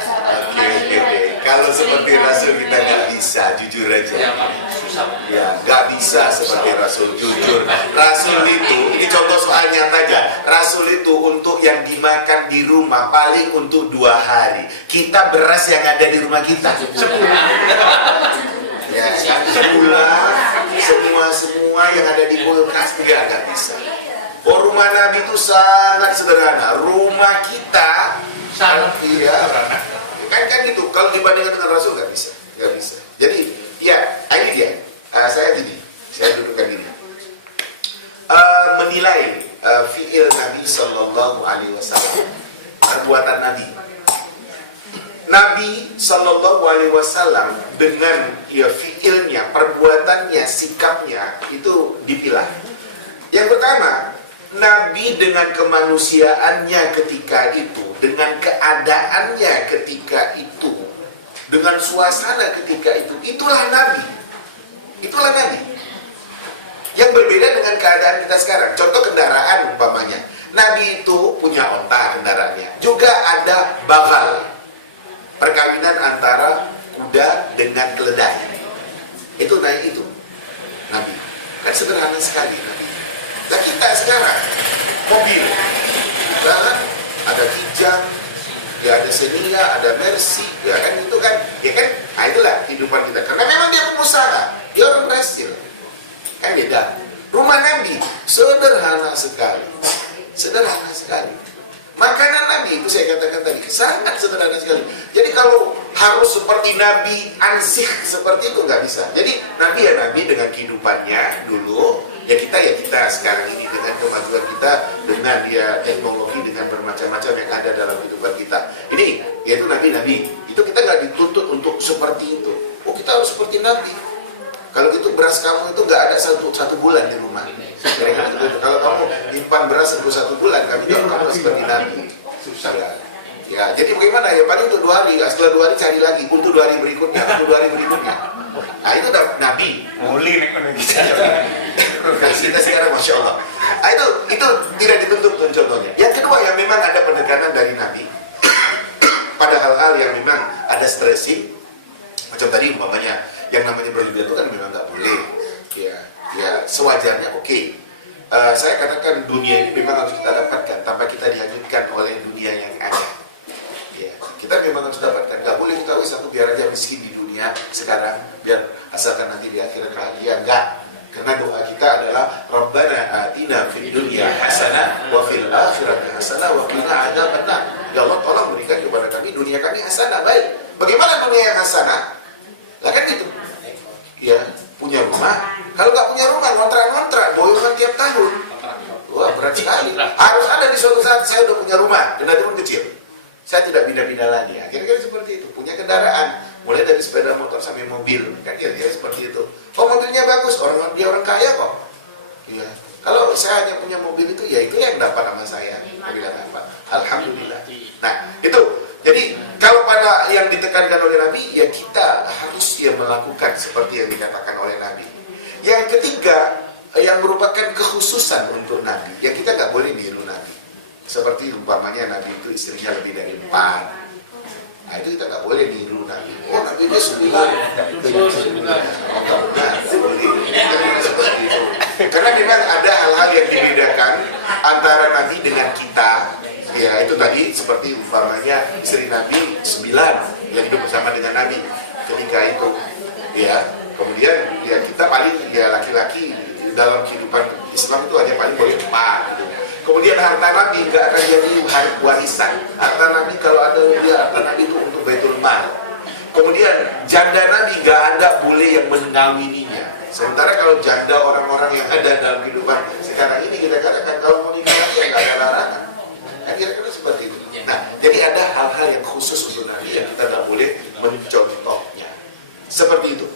sahabat. Oke. Kalau seperti Rasul kita nggak bisa, jujur aja. Susah. Ya, nggak bisa seperti Rasul, jujur. Rasul itu, ini contoh soal nyata aja. Rasul itu untuk yang dimakan di rumah paling untuk 2 hari. Kita beras yang ada di rumah kita sebulan. Ya, sebulan. Semua yang ada di kulkas nggak bisa. Oh, rumah Nabi itu sangat sederhana. Rumah kita Sangat iya. Kan gitu. Kalau dibandingkan dengan Rasul nggak bisa. Jadi ya ini dia. Saya dudukkan gini. Menilai fiil Nabi Sallallahu Alaihi Wasallam, perbuatan Nabi. Nabi Sallallahu Alaihi Wasallam dengan ya fiilnya, perbuatannya, sikapnya itu dipilah. Yang pertama, Nabi dengan kemanusiaannya ketika itu, dengan keadaannya ketika itu, dengan suasana ketika itu, itulah Nabi. Itulah Nabi. Yang berbeda dengan keadaan kita sekarang. Contoh kendaraan umpamanya. Nabi itu punya onta kendaraannya. Juga ada bagal. Perkawinan antara kuda dengan keledai. Itu naik itu. Nabi. Kan sederhana sekali Nabi. Nah kita sekarang mobil, kan ada Kijang, ya ada Xenia, ada Mercy, ya kan itu kan, nah itulah kehidupan kita. Karena memang dia pengusaha, dia orang berhasil, kan beda. Rumah Nabi sederhana sekali. Makanan Nabi itu saya katakan tadi sangat sederhana sekali. Jadi kalau harus seperti Nabi ansih seperti itu nggak bisa. Jadi Nabi ya Nabi dengan kehidupannya dulu. Ya kita sekarang ini dengan kemajuan kita, dengan ya teknologi, dengan bermacam-macam yang ada dalam kehidupan kita. Ini yaitu Nabi. Itu kita nggak dituntut untuk seperti itu. Oh kita harus seperti Nabi. Kalau gitu beras kamu itu nggak ada satu bulan di rumah. Kalau kamu nyimpan beras untuk 1 bulan, kamu seperti Nabi. Ya, jadi bagaimana ya? Paling untuk 2 hari, setelah 2 hari cari lagi untuk 2 hari berikutnya, untuk 2 hari berikutnya. Nah itu udah Nabi. Muli nih kan Kita sekarang Masya Allah. Nah, itu tidak dituntut contohnya. Yang kedua yang memang ada pendekatan dari Nabi pada hal-hal yang memang ada stressing. Macam tadi umpamanya yang namanya berlebihan itu kan memang nggak boleh. Ya sewajarnya oke. Saya katakan dunia ini memang harus kita dapatkan tanpa kita dihanyutkan oleh dunia yang ada. Ya, kita memang harus dapatkan. Nggak boleh kita aku biar aja miskin di dunia sekarang, biar asalkan nanti di akhirat bahagia. Enggak. Karena doa kita adalah Rabbana atina fid dunya hasanah wa fil akhirati hasanah wa qina adzabannar. Ya Allah tolong berikan kepada kami dunia kami hasanah, baik. Bagaimana dunia yang hasanah? Lah kan gitu. Ya, punya punya rumah. Kalau nggak punya rumah, ngontrak-ngontrak, boyongan tiap tahun. Wah, berat sekali. Harus ada di suatu saat saya udah punya rumah, kendari pun kecil. Saya tidak pindah-pindah lagi. Kira-kira seperti itu. Punya kendaraan, mulai dari sepeda motor sampai mobil. Kan kira-kira seperti itu. Oh, mobilnya bagus, dia orang kaya kok. Iya. Kalau saya hanya punya mobil itu, ya itu yang dapat sama saya. Bilang apa? Alhamdulillah. Nah, itu. Jadi kalau pada yang ditekankan oleh Nabi, ya kita harus melakukan seperti yang dikatakan oleh Nabi. Yang ketiga, yang merupakan kekhususan untuk Nabi, ya kita nggak boleh niru Nabi. Seperti umpamanya Nabi itu istrinya lebih dari 4. Nah itu kita nggak boleh niru Nabi. Oh Nabi dia 9. Karena memang ada hal-hal yang dibedakan antara Nabi dengan kita. Ya itu tadi seperti umpamanya istri Nabi 9 yang hidup bersama dengan Nabi ketika itu. Ya kemudian ya kita paling ya laki-laki dalam kehidupan Islam itu hanya paling boleh 4 gitu. Kemudian harta Nabi nggak akan jadi warisan. Harta Nabi kalau ada harta Nabi itu untuk Baitul Mal. Kemudian janda Nabi nggak ada boleh yang mengawininya. Sementara kalau janda orang-orang yang ada dalam kehidupan sekarang ini kita katakan kalau mau nikah lagi ya nggak ada larangan. Nah, kira-kira seperti itu. Nah, jadi ada hal-hal yang khusus untuk Nabi yang kita nggak boleh mencontohnya. Seperti itu.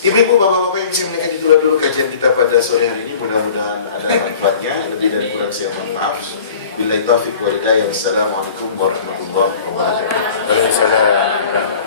Ibu-ibu, bapak-bapak yang bisa menikah, itulah dulu kajian kita pada sore hari ini. Mudah-mudahan ada manfaatnya. Lebih dan kurang saya mohon maaf. Billahi taufiq wal hidayah. Wassalamualaikum warahmatullahi wabarakatuh.